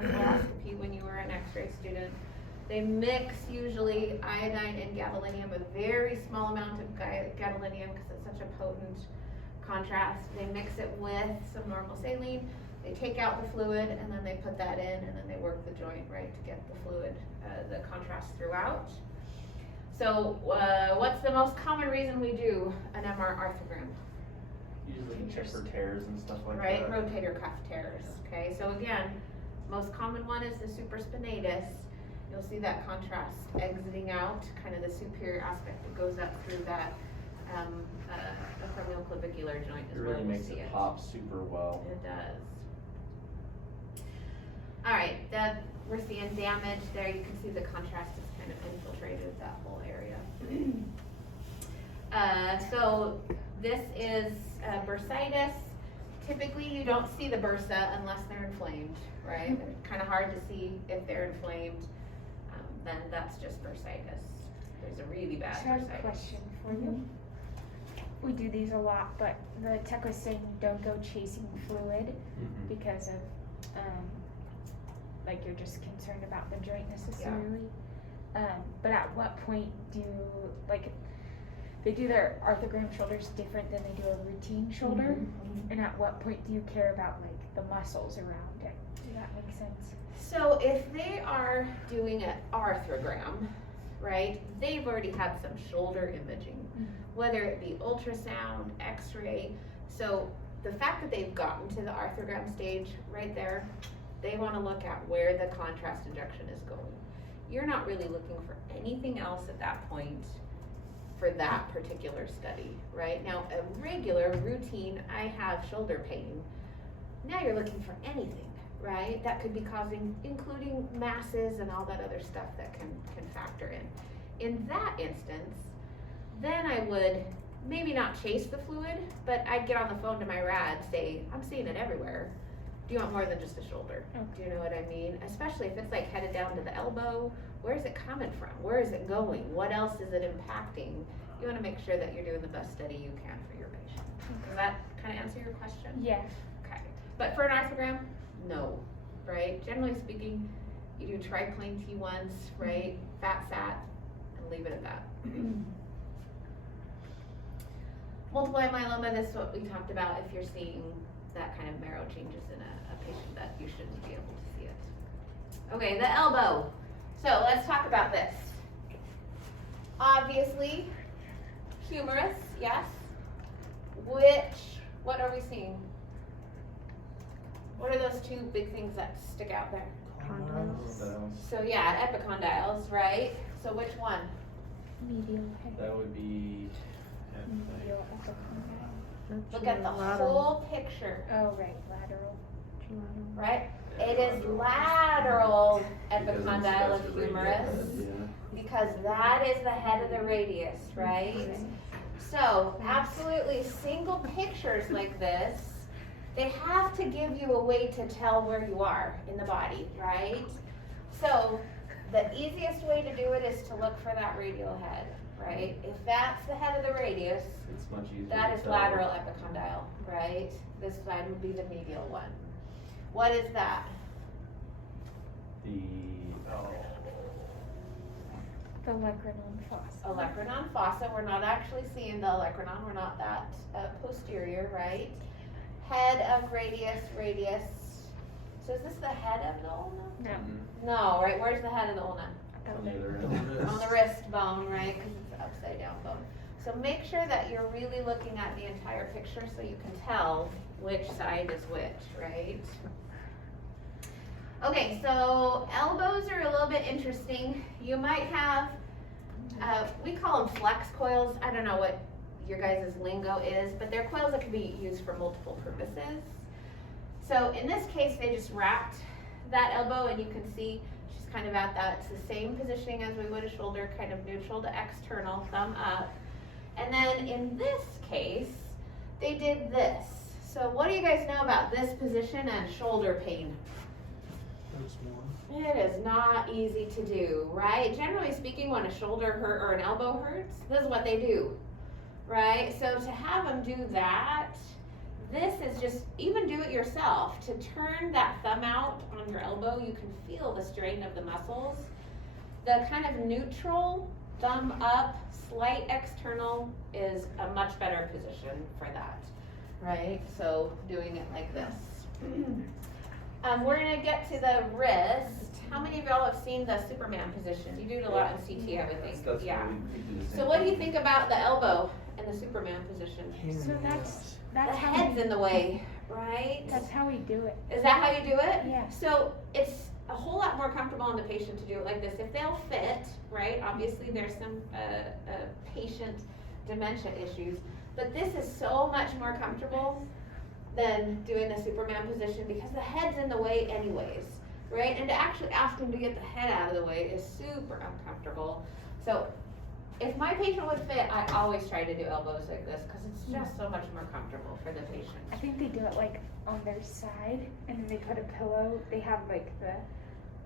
your fluoroscopy when you were an x-ray student. They mix usually iodine and gadolinium, a very small amount of gadolinium because it's such a potent contrast. They mix it with some normal saline, they take out the fluid, and then they put that in, and then they work the joint, right, to get the fluid, the contrast throughout. So what's the most common reason we do an MR arthrogram? Usually check for tears and stuff like Right, that. rotator cuff tears, okay? So again, most common one is the supraspinatus. You'll see that contrast exiting out, kind of the superior aspect that goes up through that acromioclavicular joint It is where really we'll makes see it it. pop super well. It does. All right, we're seeing damage there. You can see the contrast is kind of infiltrated that whole area. So this is bursitis. Typically, you don't see the bursa unless they're inflamed, right? They're kind of hard to see if they're inflamed. Then that's just bursitis. There's a really bad So I have a bursitis. question for you. We do these a lot, but the tech was saying don't go chasing fluid Mm-hmm. because of, like you're just concerned about the joint necessarily. But at what point do, like, they do their arthrogram shoulders different than they do a routine shoulder? And at what point do you care about, like, the muscles around it? Does that make sense? So if they are doing an arthrogram, right, they've already had some shoulder imaging, whether it be ultrasound, x-ray. So the fact that they've gotten to the arthrogram stage right there, they want to look at where the contrast injection is going. You're not really looking for anything else at that point for that particular study, right? Now, a regular routine, I have shoulder pain. Now you're looking for anything, right? That could be causing, including masses and all that other stuff that can factor in. In that instance, then I would maybe not chase the fluid, but I'd get on the phone to my rad, say, I'm seeing it everywhere. Do you want more than just a shoulder? Do you know what I mean? Especially if it's like headed down to the elbow, where's it coming from? Where is it going? What else is it impacting? You want to make sure that you're doing the best study you can for your patient. Does that kind of answer your question? Yeah. Okay. But for an arthrogram, no, right? Generally speaking, you do triplane T1s, right? Fat sat, and leave it at that. Multiple myeloma, this is what we talked about. If you're seeing that kind of marrow changes in a patient, that you shouldn't be able to see it. Okay, the elbow. So let's talk about this. Obviously, humerus, yes. What are we seeing? What are those two big things that stick out there? So yeah, epicondyles, right? So which one? Medial head. That would be Medial epicondyle. Look at the whole picture, Oh, right, lateral. right? It is lateral epicondyle of humerus because that is the head of the radius, right? So absolutely single pictures like this, they have to give you a way to tell where you are in the body, right? So the easiest way to do it is to look for that radial head, right? If that's the head of the radius, It's much easier. that to is tell. lateral epicondyle, right? This side would be the medial one. What is that? The The olecranon fossa. Olecranon fossa. We're not actually seeing the olecranon. We're not that posterior, right? Head of radius. So is this the head of the ulna? No. No, right? Where's the head of the ulna? on the other end. On the wrist bone, right? Because it's the upside down bone. So make sure that you're really looking at the entire picture so you can tell which side is which, right? Okay, so elbows are a little bit interesting. You might have, we call them flex coils. I don't know what your guys' lingo is, but they're coils that can be used for multiple purposes. So in this case, they just wrapped that elbow, and you can see she's kind of at that, it's the same positioning as we would a shoulder, kind of neutral to external, thumb up. And then in this case, they did this. So what do you guys know about this position and shoulder pain? It is not easy to do, right? Generally speaking, when a shoulder hurt or an elbow hurts, this is what they do, right? So to have them do that, this is just, even do it yourself, to turn that thumb out on your elbow, you can feel the strain of the muscles. The kind of neutral, thumb up, slight external is a much better position for that, right? So doing it like this. We're gonna get to the wrist. How many of y'all have seen the Superman position? You do it a lot in CT, I would think. That's Yeah. what we do the same So what do you thing. think about the elbow and the Superman position? So that's The how head's we, in the way, right? that's how we do it. Is that how you do it? Yeah. So it's a whole lot more comfortable on the patient to do it like this. If they'll fit, right? Obviously there's some patient dementia issues, but this is so much more comfortable than doing the Superman position because the head's in the way anyways, right? And to actually ask them to get the head out of the way is super uncomfortable. So if my patient would fit, I always try to do elbows like this because it's just so much more comfortable for the patient. I think they do it like on their side, and then they put a pillow. They have like the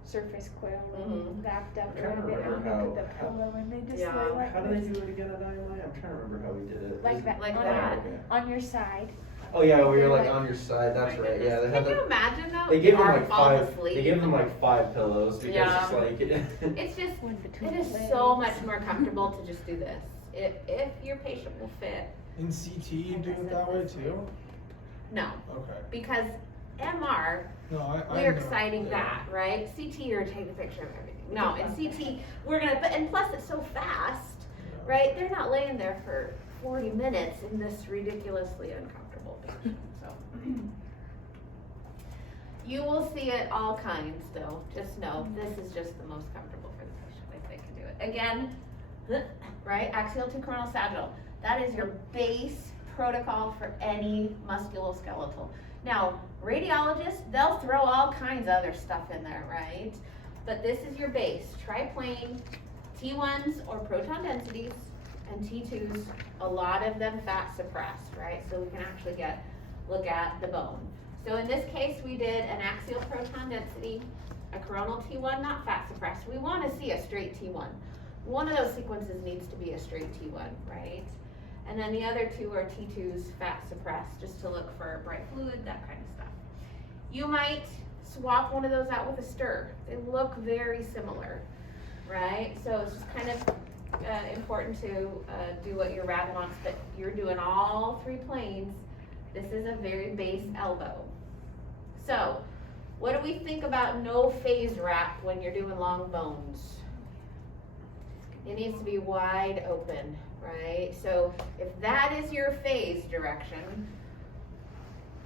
surface coil Mhm. wrapped up I kinda around it, and remember they put the how- pillow, and they just Yeah. lay like How do they this. do it again at IMI? I'm trying to remember how we did it. Like that, Like on, that. Okay. on your side. Oh yeah, where you're like Like- on your side. That's My right. goodness. Yeah, they have Can you the. imagine though? They give them Arm like falls 5. asleep. They give them like 5 pillows because Yeah. it's like. It's just, One between it the is legs. so much more comfortable to just do this. If your patient will fit, In CT, you do it that way too? no, Okay. because MR, No, I we're know, exciting yeah. that, right? CT, you're taking a picture of everything. No, in CT, we're gonna, and plus it's so fast, Yeah. right? They're not laying there for 40 minutes in this ridiculously uncomfortable position, so. You will see it all kinds though, just know, this is just the most comfortable for the patient if they can do it. Again, right, axial to coronal sagittal, that is your base protocol for any musculoskeletal. Now, radiologists, they'll throw all kinds of other stuff in there, right? But this is your base, triplane, T1s or proton densities, and T2s, a lot of them fat suppressed, right? So we can actually look at the bone. So in this case, we did an axial proton density, a coronal T1, not fat suppressed. We want to see a straight T1. One of those sequences needs to be a straight T1, right? And then the other two are T2s, fat suppressed, just to look for bright fluid, that kind of stuff. You might swap one of those out with a stir. They look very similar, right? So it's just kind of important to do what your rad wants, but you're doing all 3 planes. This is a very base elbow. So, what do we think about no phase wrap when you're doing long bones? It needs to be wide open, right? So, if that is your phase direction,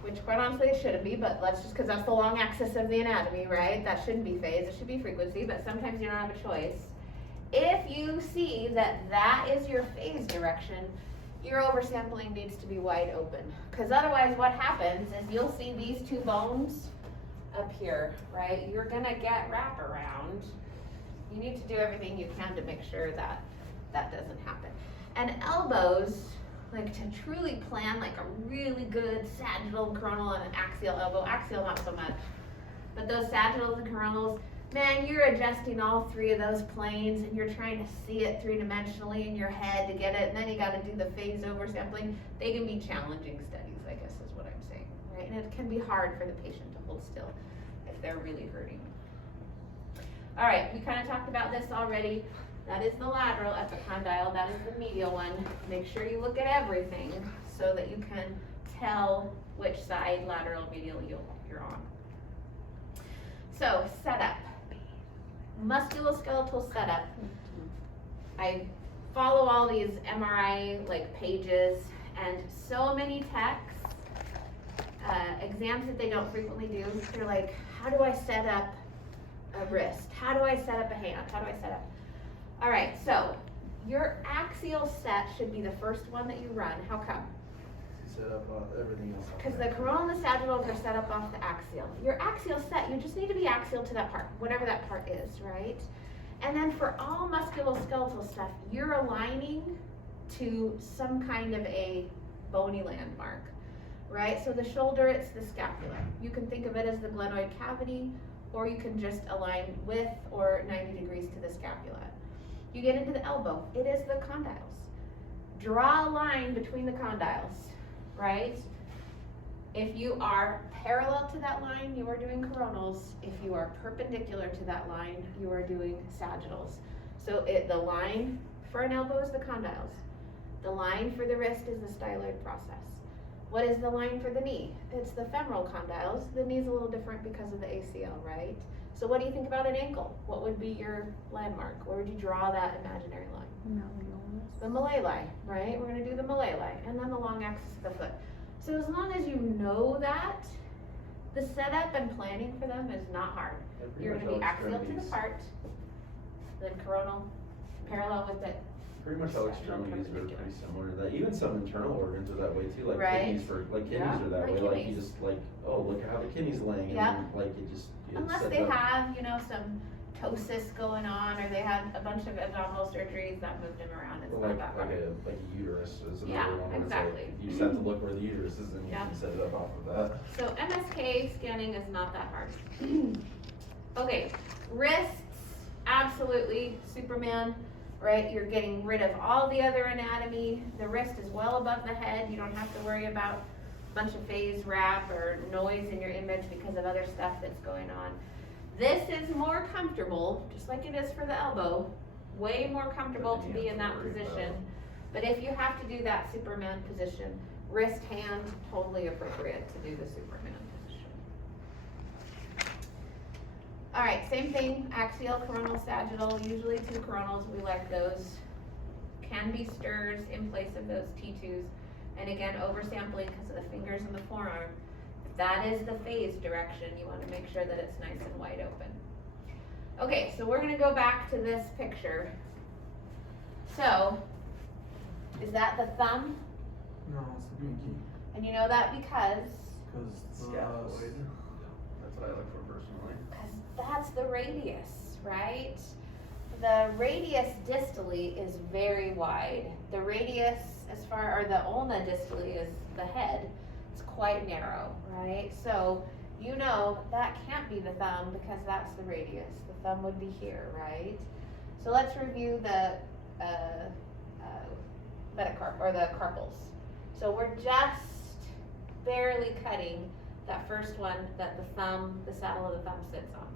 which quite honestly it shouldn't be, but let's just, because that's the long axis of the anatomy, right? That shouldn't be phase, it should be frequency, but sometimes you don't have a choice. If you see that that is your phase direction, your oversampling needs to be wide open. Because otherwise what happens is you'll see these 2 bones up here, right? You're gonna get wraparound. You need to do everything you can to make sure that that doesn't happen. And elbows, like to truly plan like a really good sagittal, coronal, and an axial elbow, axial not so much, but those sagittals and coronals, man, you're adjusting all 3 of those planes and you're trying to see it 3-dimensionally in your head to get it, and then you gotta do the phase oversampling. They can be challenging studies, I guess is what I'm saying, right? And it can be hard for the patient to hold still if they're really hurting. All right, we kind of talked about this already. That is the lateral epicondyle, that is the medial one. Make sure you look at everything so that you can tell which side, lateral, medial, you're on. So, setup. Musculoskeletal setup. I follow all these MRI like pages, and so many techs, exams that they don't frequently do, they're like, how do I set up a wrist? How do I set up a hand? How do I set up? All right, so your axial set should be the first one that you run. How come? Set up everything else. Because the coronal and the sagittals are set up off the axial. Your axial set, you just need to be axial to that part, whatever that part is, right? And then for all musculoskeletal stuff, you're aligning to some kind of a bony landmark, right? So the shoulder, it's the scapula. You can think of it as the glenoid cavity, or you can just align with or 90 degrees to the scapula. You get into the elbow, it is the condyles. Draw a line between the condyles, right? If you are parallel to that line, you are doing coronals. If you are perpendicular to that line, you are doing sagittals. So the line for an elbow is the condyles. The line for the wrist is the styloid process. What is the line for the knee? It's the femoral condyles. The knee's a little different because of the ACL, right? So what do you think about an ankle? What would be your landmark? Where would you draw that imaginary line? The malleoli, right? We're gonna do the malleoli, and then the long axis of the foot. So as long as you know that, the setup and planning for them is not hard. You're gonna be axial to the part, then coronal, parallel with it. Pretty much all extremities are pretty similar to that. Even some internal organs are that way too, like Right. kidneys kidneys Yeah, are that like way. Like you kidneys. just like, oh, look at how the kidney's laying, and Yeah. then, like you just Unless set they it up. have, some ptosis going on, or they had a bunch of abdominal surgeries that moved them around, it's not that hard. Like a uterus is Yeah, another one. Where exactly. It's like, you just have to look where the uterus is, and you Yeah. can set it up off of that. So MSK scanning is not that hard. Okay, wrists, absolutely, Superman, right? You're getting rid of all the other anatomy. The wrist is well above the head. You don't have to worry about a bunch of phase wrap or noise in your image because of other stuff that's going on. This is more comfortable, just like it is for the elbow, way more comfortable to be in that position. But if you have to do that Superman position, wrist, hand, totally appropriate to do the Superman position. All right, same thing, axial, coronal, sagittal, usually 2 coronals, we like those. Can be stirs in place of those T2s. And again, oversampling because of the fingers and the forearm. If that is the phase direction, you want to make sure that it's nice and wide open. Okay, so we're gonna go back to this picture. So, is that the thumb? No, it's the pinky. And you know that because Scaphoid. That's what I look for personally. that's the radius, right? The radius distally is very wide. The radius or the ulna distally is the head. It's quite narrow, right? So that can't be the thumb because that's the radius. The thumb would be here, right? So let's review the metacarp or the carpals. So we're just barely cutting that first one that the saddle of the thumb sits on,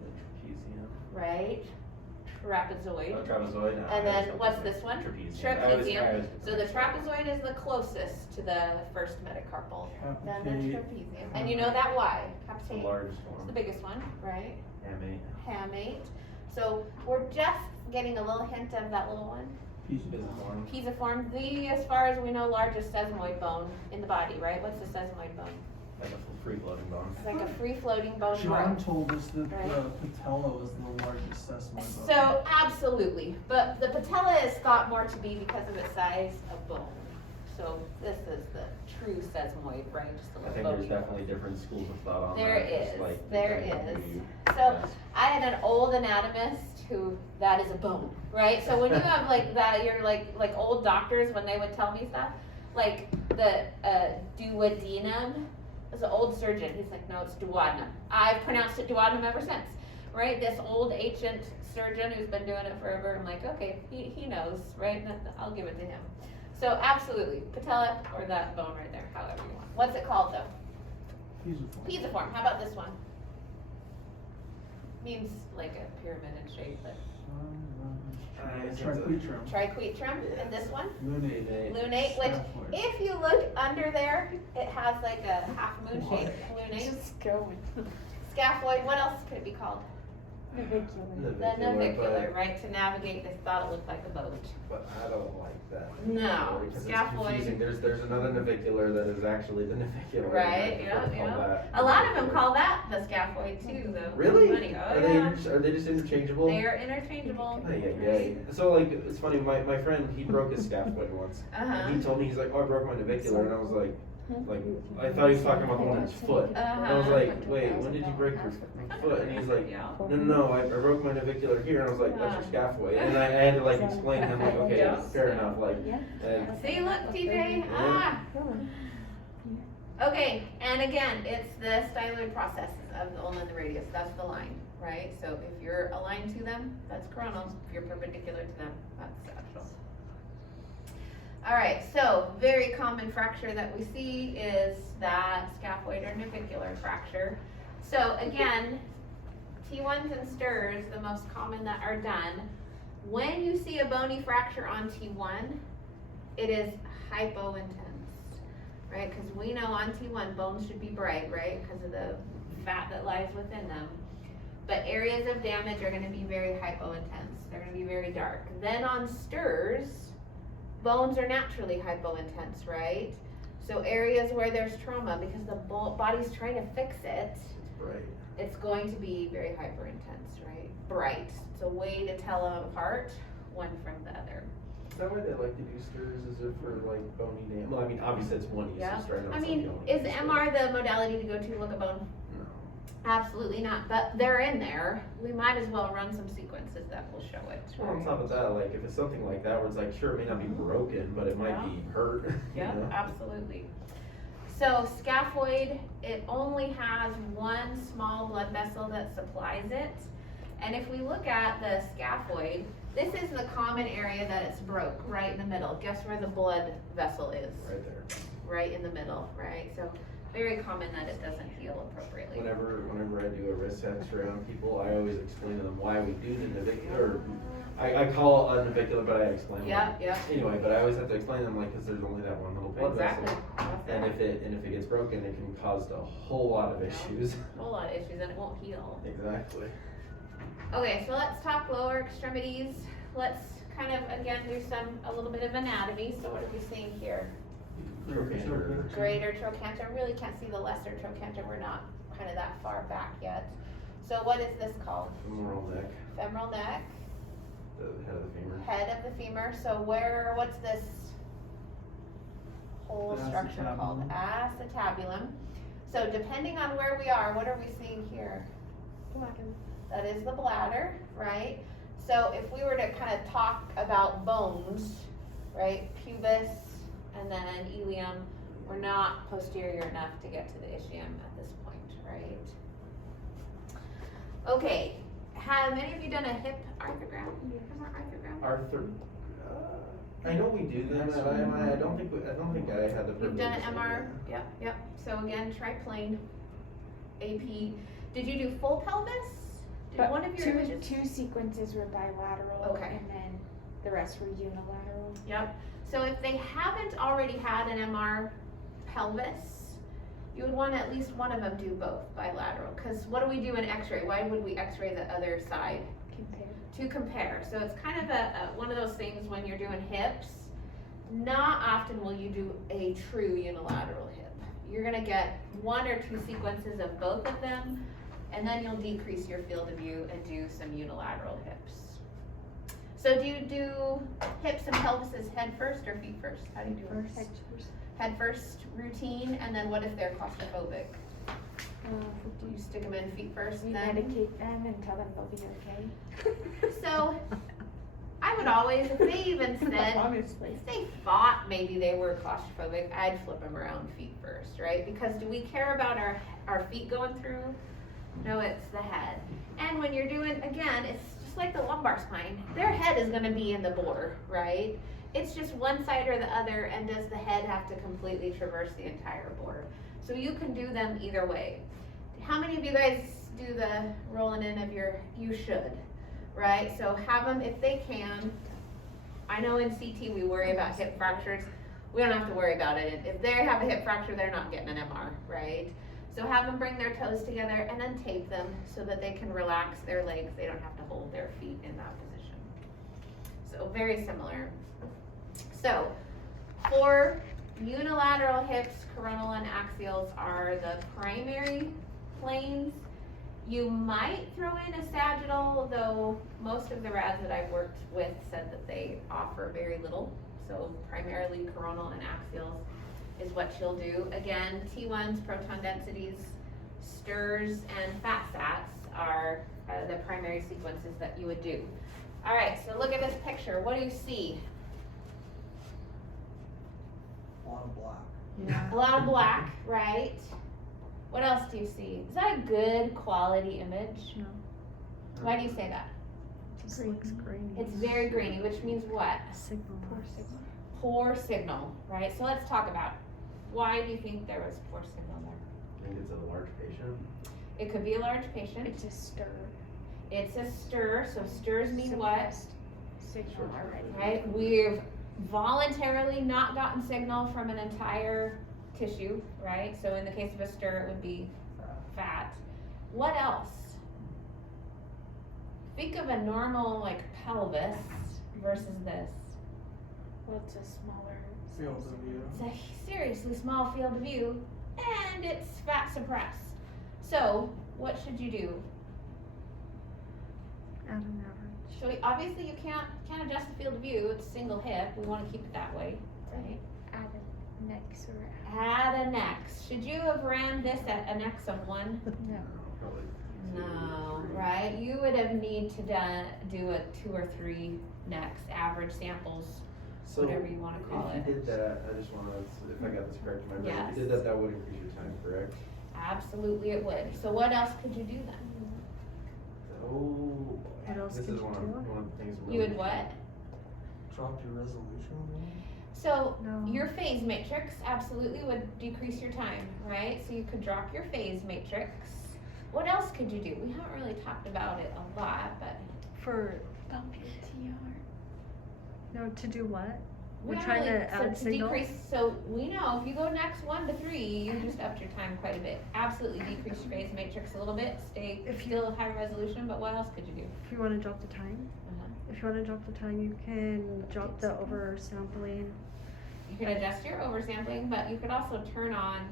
The trapezium. right? Trapezoid. Trapezoid. no, And I then was what's looking at this one? Trapezium. Trapezium. So the trapezoid is the closest to the first metacarpal. Then the Capitate. trapezium. And you know that why? It's the Capitate. largest It's one. the biggest one, right? Hamate. Hamate. So we're just getting a little hint of that little one. Pisiform. Pisiform, the, as far as we know, largest sesamoid bone in the body, right? What's the sesamoid bone? Like a free floating bone. It's like a free-floating bone. John told us that Right. the patella was the largest sesamoid bone. So, absolutely, but the patella is thought more to be because of its size of bone. So this is the true sesamoid, right? Just a I little think bone. there's definitely different schools of thought on There that. just is, like there depending on is. who you So ask. I had an old anatomist who, that is a bone, right? So when you have like that, you're like old doctors, when they would tell me stuff, like the duodenum, was an old surgeon, he's like, no, it's duodenum. I've pronounced it duodenum ever since, right? This old ancient surgeon who's been doing it forever, I'm like, okay, he knows, right? I'll give it to him. So absolutely, patella or that bone right there, however you want. What's it called though? Pisiform. Pisiform, how about this one? Means like a pyramid in shape, but Triquetrum. triquetrum, and this one? Lunate. Lunate, which, Scaphoid. if you look under there, it has like a half moon shape, lunate. Just go with Scaphoid, what else could it be called? navicular. The Navicular, navicular, but- right, to navigate, they thought it looked like a boat. But I don't like that. No, Because it's scaphoid. confusing. There's another navicular that is actually the navicular. Right, and I yeah, prefer to call yeah. that A lot of them navicular. call that the scaphoid too, though. Really? Funny. Oh, Are yeah. are they just interchangeable? They are interchangeable. Yeah. So like, it's funny, my friend, he broke his scaphoid once. Uh-huh. And he told me, he's like, oh, I broke my navicular, and I was like, I thought he was talking about the one in his foot. And I was Uh-huh. like, wait, when did you break your foot? And he's like, Yeah. no, I broke my navicular here, and I was like, that's your scaphoid. And I had to like explain to him, like, okay, Yeah. fair enough, like, See, look, TJ. Ah. Okay, and again, it's the styloid processes of the ulna and the radius. That's the line, right? So if you're aligned to them, that's coronal. If you're perpendicular to them, that's sagittal. Alright, so very common fracture that we see is that scaphoid or navicular fracture. So again, T1s and STIRs, the most common that are done. When you see a bony fracture on T1, it is hypointense, right? Because we know on T1 bones should be bright, right? Because of the fat that lies within them. But areas of damage are going to be very hypointense. They're going to be very dark. Then on STIRs, bones are naturally hypointense, right? So areas where there's trauma, because the body's trying to fix it, Right. it's going to be very hyperintense, right? Bright. It's a way to tell them apart, one from the other. Is that why they like to do STIRs? Is it for like bony damage? Well, I mean, obviously it's one use Yeah. to straighten out I something mean, you don't is use, but- MR the modality to go to look a bone? No. Absolutely not, but they're in there. We might as well run some sequences that will show it. Well, on right? top of that, like if it's something like that where it's like, sure, it may not be broken, but it might Yeah. be hurt. you Yep, know? absolutely. So scaphoid, it only has one small blood vessel that supplies it. And if we look at the scaphoid, this is the common area that it's broke, right in the middle. Guess where the blood vessel is? Right there. Right in the middle, right? So very common that it doesn't heal appropriately. Whenever I do a wrist X-ray on people, I always explain to them why we do the navicular. I call it a navicular, but I explain. Yep, yep. Anyway, but I always have to explain to them like, cause there's only that one little blood Exactly. vessel. That's And it. if it gets broken, it can cause a whole lot of Yeah. issues. A whole lot of issues and it won't heal. Exactly. Okay, so let's talk lower extremities. Let's kind of, again, do a little bit of anatomy. So what are we seeing here? Trochanter. Greater trochanter, really can't see the lesser trochanter, we're not kind of that far back yet. So what is this called? Femoral neck, Femoral neck, the head of the femur. head of the femur, so what's this whole structure called? Acetabulum. So depending on where we are, what are we seeing here? That is the bladder, right? So if we were to kind of talk about bones, right, pubis and then ilium, we're not posterior enough to get to the ischium at this point, right? Okay, have any of you done a hip arthrogram? Arthrogram? Arthur. I know we do them at IMI. I don't think I had the privilege. You've done an of MR? doing Yep, yep. So again, triplane, AP. Did you do full pelvis? Did But one of your images? two sequences were bilateral, Okay. and then the rest were unilateral. Yep. So if they haven't already had an MR pelvis, you would want at least one of them do both bilateral. Because what do we do in X-ray? Why would we X-ray the other side? Compared. To compare. So it's kind of one of those things when you're doing hips. Not often will you do a true unilateral hip. You're gonna get one or two sequences of both of them, and then you'll decrease your field of view and do some unilateral hips. So do you do hips and pelvises head first or feet first? How do you do it? Head first. Head first routine, and then what if they're claustrophobic? Do you stick them in feet first We then? medicate them and tell them they'll be okay. So, I would always, if they even said, Honestly. if they thought maybe they were claustrophobic, I'd flip them around feet first, right? Because do we care about our feet going through? No, it's the head. And when you're doing, again, it's just like the lumbar spine. Their head is gonna be in the bore, right? It's just one side or the other, and does the head have to completely traverse the entire bore? So you can do them either way. How many of you guys do the rolling in of you should, right? So have them if they can. I know in CT we worry about hip fractures. We don't have to worry about it. If they have a hip fracture, they're not getting an MR, right? So have them bring their toes together and then tape them so that they can relax their legs. They don't have to hold their feet in that position. So very similar. So for unilateral hips, coronal and axials are the primary planes. You might throw in a sagittal, though most of the rads that I've worked with said that they offer very little. So primarily coronal and axials is what you'll do. Again, T1s, proton densities, STIRs, and fat sats are the primary sequences that you would do. All right, so look at this picture. What do you see? A lot of black. A lot of black, right? What else do you see? Is that a good quality image? No. Why do you say that? Just looks grainy. It's very grainy, which means what? Signal. Poor signal. poor signal, right? So let's talk about, why do you think there was poor signal there? I think it's a large patient. It could be a large patient. It's a stir. It's a stir, so stirs mean what? Signal already. Right? We've voluntarily not gotten signal from an entire tissue, right? So in the case of a stir, it would be fat. What else? Think of a normal like pelvis versus this. Well, it's a smaller Field size. of view. It's a seriously small field of view, and it's fat suppressed. So what should you do? At an average. So obviously you can't adjust the field of view. It's single hip. We want to keep it that way, right? Add a next or Add an X. Should you have ran this at an X of 1? no. Probably. No, right? You would have need to do a 2 or 3 next average samples, So whatever you want to call if it. you did that, I just wanna, if I got this correct in my brain, Yes. if you did that, that would increase your time, correct? Absolutely, it would. So what else could you do then? Oh, What else this could is you one do? of the things. You would what? Drop your resolution. So No. your phase matrix absolutely would decrease your time, right? So you could drop your phase matrix. What else could you do? We haven't really talked about it a lot, but For, Bump your TR. no, to do what? we We're don't trying really, to add signal? decrease. So we know if you go next 1 to 3, you just upped your time quite a bit. Absolutely decrease your phase matrix a little bit. Stay If you- still with high resolution, but what else could you do? If you wanna drop the time, if you wanna drop the time, you can drop the oversampling. You can adjust your oversampling, but you could also turn on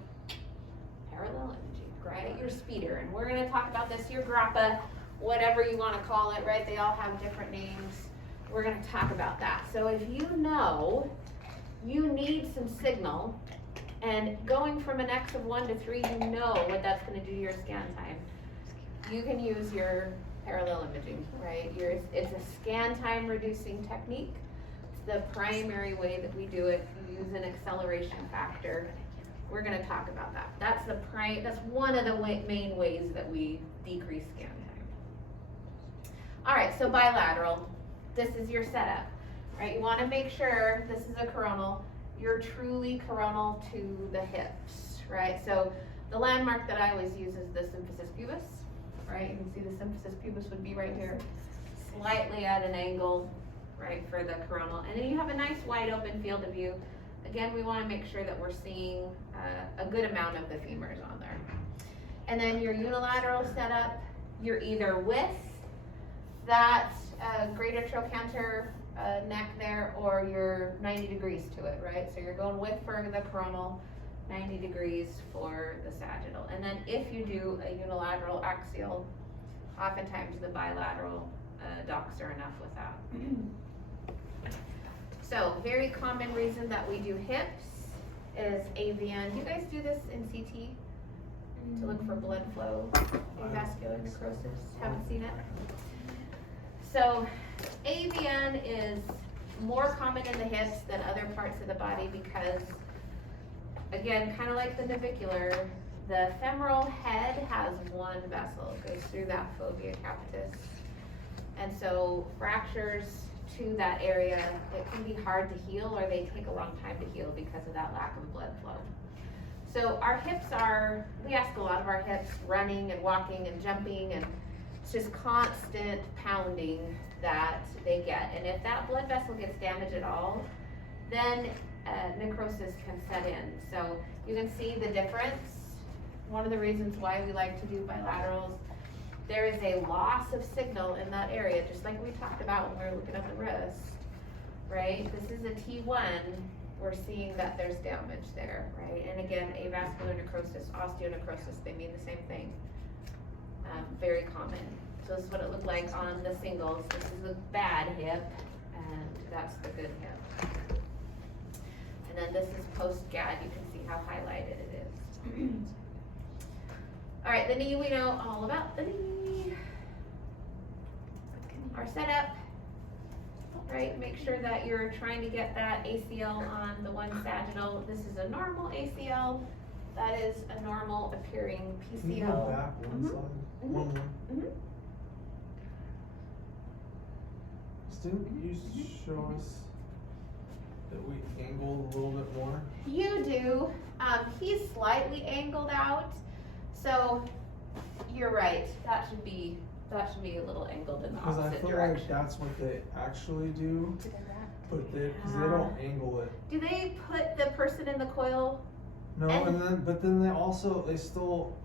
parallel imaging, right? Your speeder, and we're gonna talk about this, your grappa, whatever you wanna call it, right? They all have different names. We're gonna talk about that. So if you know you need some signal, and going from an X of 1 to 3, you know what that's gonna do to your scan time. You can use your parallel imaging, right? It's a scan time reducing technique. It's the primary way that we do it. We use an acceleration factor. We're gonna talk about that. That's one of the main ways that we decrease scan time. All right, so bilateral. This is your setup, right? You wanna make sure, this is a coronal, you're truly coronal to the hips, right? So the landmark that I always use is the symphysis pubis, right? You can see the symphysis pubis would be right here, slightly at an angle, right, for the coronal. And then you have a nice wide open field of view. Again, we wanna make sure that we're seeing a good amount of the femurs on there. And then your unilateral setup, you're either with that greater trochanter neck there, or you're 90 degrees to it, right? So you're going with for the coronal, 90 degrees for the sagittal. And then if you do a unilateral axial, oftentimes the bilateral docs are enough with that. So very common reason that we do hips is AVN. Do you guys do this in CT to look for blood flow, avascular necrosis? Haven't seen it? So AVN is more common in the hips than other parts of the body because, again, kind of like the navicular, the femoral head has one vessel. It goes through that fovea capitis. And so fractures to that area, it can be hard to heal, or they take a long time to heal because of that lack of blood flow. So our hips we ask a lot of our hips running and walking and jumping, and it's just constant pounding that they get. And if that blood vessel gets damaged at all, then necrosis can set in. So you can see the difference. One of the reasons why we like to do bilaterals, there is a loss of signal in that area, just like we talked about when we were looking at the wrist, right? This is a T1, we're seeing that there's damage there, right? And again, avascular necrosis, osteonecrosis, they mean the same thing. Very common. So this is what it looked like on the singles. This is the bad hip, and that's the good hip. And then this is post-GAD, you can see how highlighted it is. All right, the knee, we know all about the knee. Our setup, right? Make sure that you're trying to get that ACL on the one sagittal. This is a normal ACL. That is a normal appearing Can you go PCL. back one Mhm. slide? Mhm. One more. Mhm. Didn't you show us that we angle a little bit more? You do, he's slightly angled out, so you're right, that should be a little angled in the Cause I opposite feel direction. like that's what they actually do, To the left. but cause they don't angle it. Do they put the person in the coil, No, but then they still,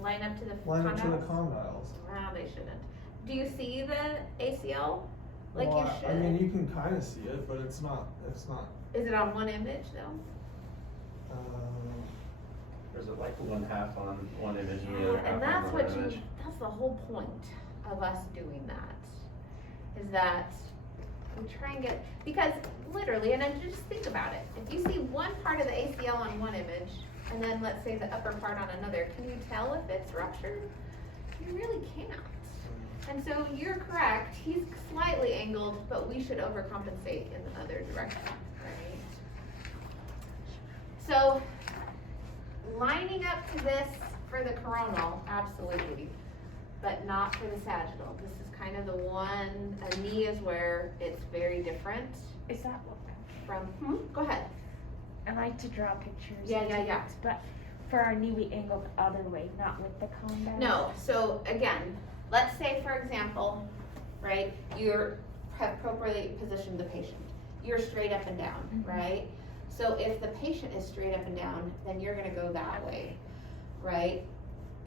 line up to the line up to the condyles? condyles. Wow, they shouldn't. Do you see the ACL? Like Well, you should. I mean, you can kinda see it, but it's not, Is it on one image though? Or is it like one half on one image and the other half And on that's another what image? that's the whole point of us doing that, is that we try and get, because literally, and then just think about it, if you see one part of the ACL on one image, and then let's say the upper part on another, can you tell if it's ruptured? You really can't. And so you're correct, he's slightly angled, but we should overcompensate in the other direction, right? So, lining up to this for the coronal, absolutely, but not for the sagittal. This is kind of the one, a knee is where it's very different Is that what? from, go ahead. I like to draw pictures. Yeah, of yeah, yeah. things, But for our knee, we angle the other way, not with the condyle. No, so again, let's say for example, right, you're have appropriately positioned the patient. You're straight up and down, Mhm. right? So if the patient is straight up and down, then you're gonna go that way, right?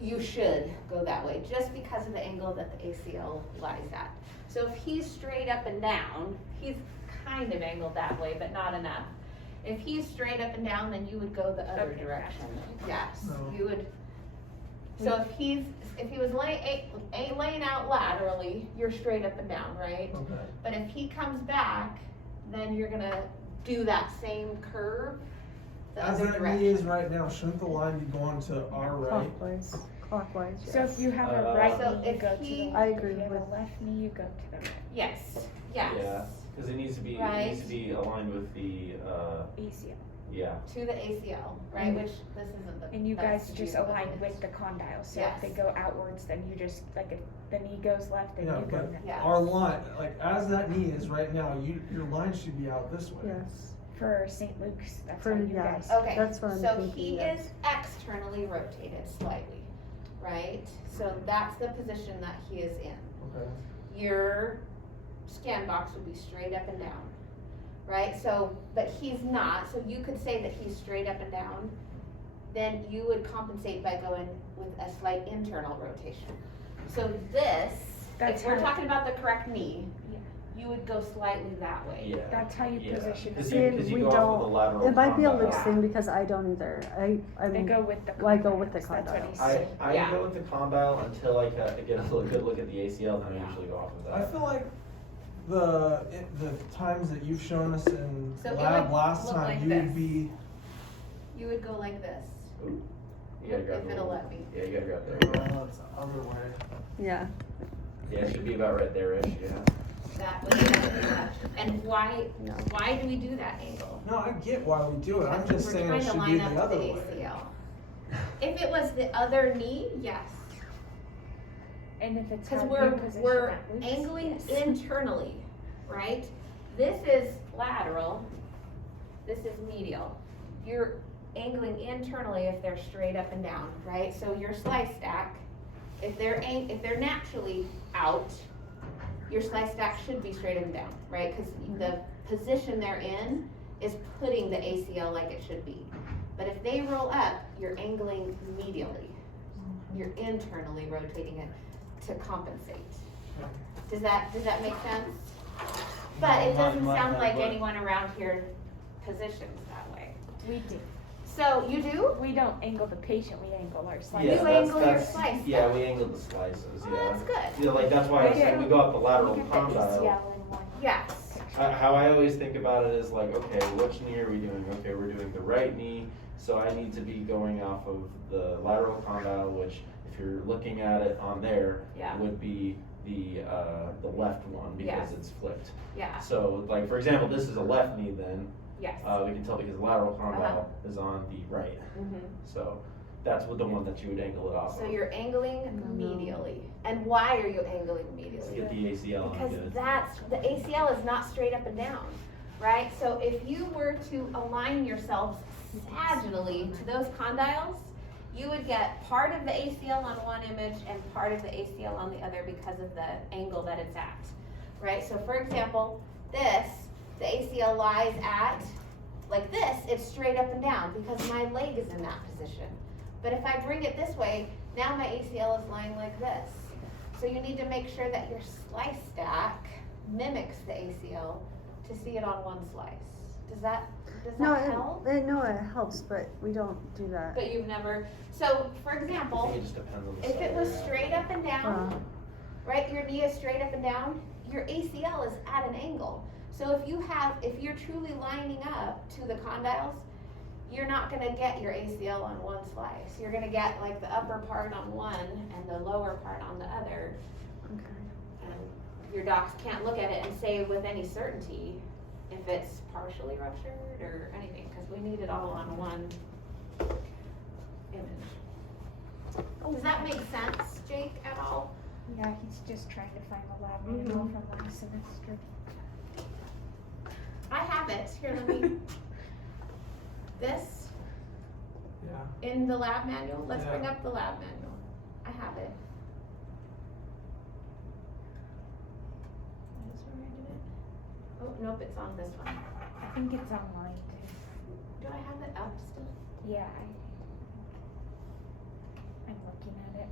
You should go that way, just because of the angle that the ACL lies at. So if he's straight up and down, he's kind of angled that way, but not enough. If he's straight up and down, then you would go the other Okay, direction. gotcha. Yes, No. you would. So if he was laying out laterally, you're straight up and down, right? Okay. But if he comes back, then you're gonna do that same curve the As other that direction. knee is right now, shouldn't the line be going to our right? Clockwise, yes. So if you have a Uh, right So knee, you if go to he- the I left. agree If you have a with- left knee, you go to the right. Yes, yes. Yeah, cause it needs to be, aligned with the, ACL. yeah. To the ACL, right, And- which this isn't the. And you best guys just view of align it. with the condyle. So if they Yes. go outwards, then you just, like if the knee goes left, then Yeah, you go but left. Yeah. our line, like as that knee is right now, your line should be out this way. Yes, For St. Luke's, that's For- how you yeah. guys. Okay, That's what I'm so thinking, he yes. is externally rotated slightly, right? So that's the position that he is in. Okay. Your scan box would be straight up and down, right? So, but he's not, so you could say that he's straight up and down, then you would compensate by going with a slight internal rotation. So this, That's if we're how- talking about the correct knee, Yeah. you would go slightly that way. Yeah. That's how you Yeah. position Cause it. you, See, cause you we go off don't- with the lateral it might be a condyle. loose thing because I don't either, I They mean, go with the. I go with the condyles, That's what condyle. he's I saying. Yeah. go with the condyle until I get a good look at the ACL, then I Yeah. usually go off of I that. feel like the times that you've shown us in So it lab would last look time, like you this. would be, You would go like this. Ooh. You gotta grab If the it'll little- let me. Yeah, you gotta grab there. that's the other way. yeah. Yeah, it should be about right there-ish, yeah. That would be and why No. do we do that angle? No, I get why we do it, I'm Because just we're saying trying it to should be line the up to other the way. ACL. If it was the other knee, yes, And if it's because how you we're position we're that loose, angling yes. internally, right? This is lateral, this is medial. You're angling internally if they're straight up and down, right? So your slice stack, if they're naturally out, your slice stack should be straight up and down, right? Because the position they're in is putting the ACL like it should be. But if they roll up, you're angling medially. You're internally rotating it to compensate. Does that make sense? But it doesn't sound like anyone around here positions that way. We do. So you do? We don't angle the patient, we angle our slice. You Yeah, angle your that's, slice yeah, back. we angle the slices, Oh, yeah. that's good. Yeah, like, that's why I We said get- we go off the lateral We get the condyle. ACL in one. Yes. How I always think about it is like, okay, which knee are we doing? Okay, we're doing the right knee, so I need to be going off of the lateral condyle, which if you're looking at it on there, Yeah. would be the left one because Yes. it's flipped. Yeah. So like, for example, this is a left knee then, Yes. we can tell because the lateral condyle Uh-huh. is on the right. Mhm. So that's what the one that you would angle it off So of. you're angling medially. And why are you angling To medially? get the ACL on Because good. the ACL is not straight up and down. right? So if you were to align yourselves sagittally to those condyles, you would get part of the ACL on one image and part of the ACL on the other because of the angle that it's at, right? So for example, the ACL lies at, like this, it's straight up and down because my leg is in that position. But if I bring it this way, now my ACL is lying like this. So you need to make sure that your slice stack mimics the ACL to see it on one slice. Does that help? No, it helps, but we don't do that. But you've never, so for I example, think it just depends on the if side it was you're at. straight up and down, right, your knee is straight up and down, your ACL is at an angle. So if you're truly lining up to the condyles, you're not gonna get your ACL on one slice. You're gonna get like the upper part on one and the lower part on the other. Okay. And your docs can't look at it and say with any certainty if it's partially ruptured or anything, because we need it all on one image. Does that make sense, Jake, at all? Yeah, he's just trying to find the lab manual from last semester. I have it. Here, let me. This Yeah. in the lab manual. Let's bring Yeah. up the lab manual. I have it. I just reminded it. Oh, nope, it's on this one. I think it's online too. Do I have it up still? Yeah, I'm looking at it.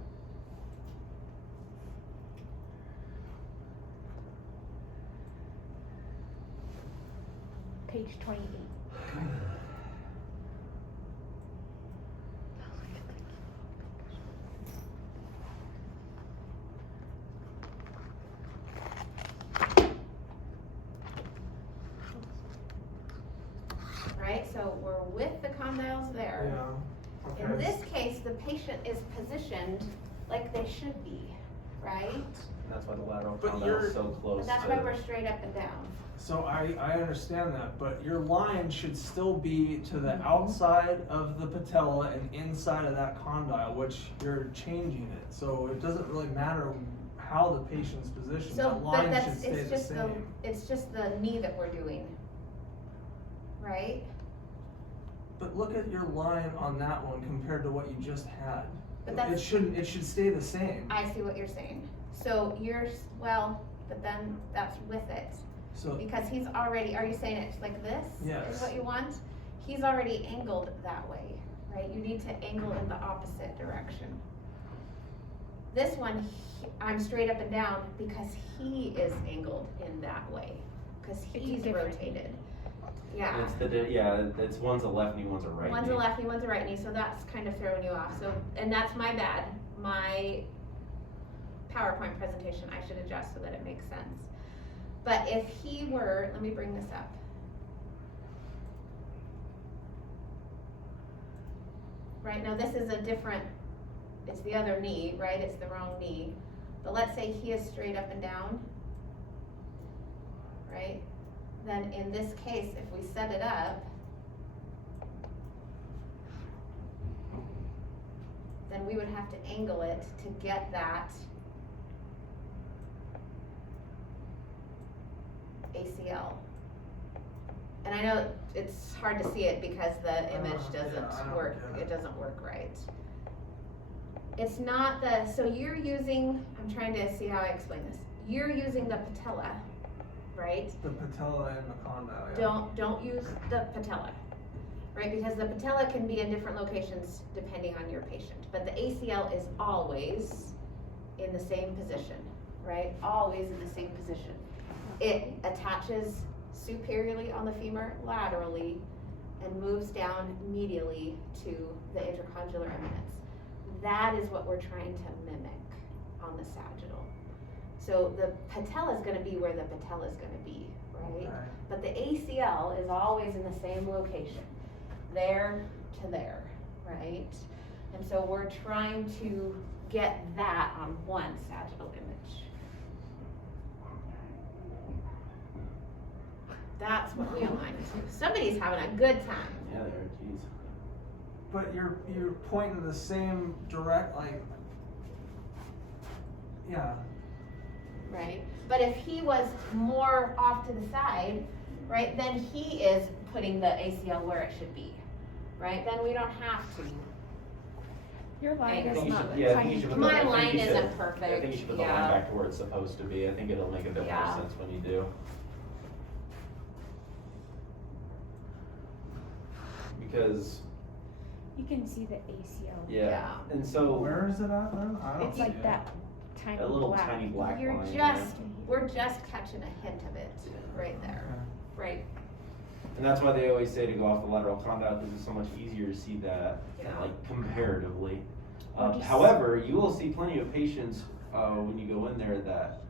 Page 28. Right, so we're with the condyles there. Yeah. In Okay. this case, the patient is positioned like they should be, right? And that's why the lateral But condyle you're- is so close But that's to. why we're straight up and down. So I understand that, but your line should still be to the outside of the patella and inside of that condyle, which you're changing it. So it doesn't really matter how the patient's positioned. So, That but line should that's, stay it's the just the, same. it's just the knee that we're doing. Right? But look at your line on that one compared to what you just had. But that's- It should stay the same. I see what you're saying. So but then that's with it. So, Because he's already, are you saying it's like this? Yes. Is what you want? He's already angled that way, right? You need to angle in the opposite direction. This one, I'm straight up and down because he is angled in that way, because It's he's different. rotated. Yeah. It's one's a left knee, one's a right knee. One's a left knee, one's a right knee, so that's kind of throwing you off. So, and that's my bad. My PowerPoint presentation, I should adjust so that it makes sense. But if he were, let me bring this up. Right, now this is a different, it's the other knee, right? It's the wrong knee. But let's say he is straight up and down, right? Then in this case, if we set it up, then we would have to angle it to get that ACL. And I know it's hard to see it because the image yeah, I doesn't don't work, get it. it doesn't work right. It's not so you're using, I'm trying to see how I explain this. You're using the patella, right? the patella and the condyle, yeah. Don't use the patella, right? Because the patella can be in different locations depending on your patient. But the ACL is always in the same position, right? Always in the same position. It attaches superiorly on the femur laterally and moves down medially to the intercondylar eminence. That is what we're trying to mimic on the sagittal. So the patella is gonna be where the patella is gonna be, right? Okay. But the ACL is always in the same location, there to there, right? And so we're trying to get that on one sagittal image. That's what we align to. Somebody's having a good time. Yeah, there, geez. But you're pointing the same direct, like, yeah. Right? But if he was more off to the side, right, then he is putting the ACL where it should be, right? Then we don't have to. Your line I is think you not should- yeah, I think you tiny. should put My I think line you should- isn't perfect, I think you should put the yeah. line back to where it's supposed to be. I think it'll make a bit Yeah. more sense when you do. Because, You can see the ACL. yeah, and so, Where is it at then? I don't It's see like it. that tiny a little black. tiny black You're line. just, we're just catching a hint of it, right there, right? And that's why they always say to go off the lateral condyle, because it's so much easier to see that, Yeah. like comparatively. Or just- However, you will see plenty of patients, when you go in there that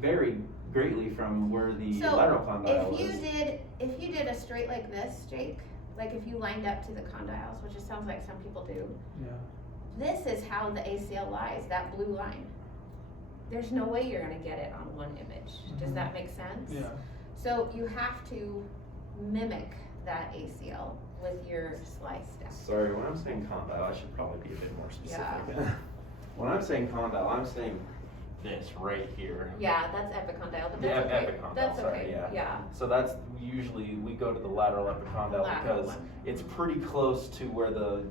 vary greatly from where the So, lateral condyle If you is. if you did a straight like this, Jake, like if you lined up to the condyles, which it sounds like some people do, Yeah. this is how the ACL lies, that blue line. There's no way you're gonna get it on one image. Does Mhm. that make sense? Yeah. So you have to mimic that ACL with your slice step. Sorry, when I'm saying condyle, I should probably be a bit more specific. Yeah. When I'm saying condyle, I'm saying this right here. Yeah, that's epicondyle, but Yeah, that's okay. epicondyle, That's sorry, okay, yeah. yeah. So that's usually, we go to the lateral epicondyle Lateral because one. it's pretty close to where the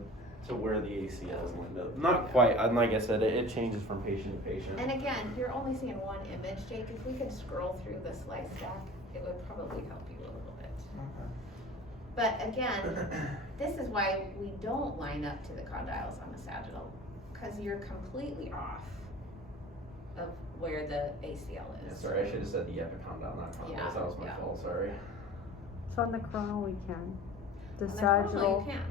ACL is lined up. Not quite, and like I said, it changes from patient to patient. And again, you're only seeing one image, Jake. If we could scroll through the slice stack, it would probably help you a little bit. Okay. But again, this is why we don't line up to the condyles on the sagittal, because you're completely off of where the ACL Yeah, is. sorry, I should have said the epicondyle, not condyles. Yeah, That was my yeah. fault, sorry. So on the coronal we can. The On the coronal, sagittal, you can,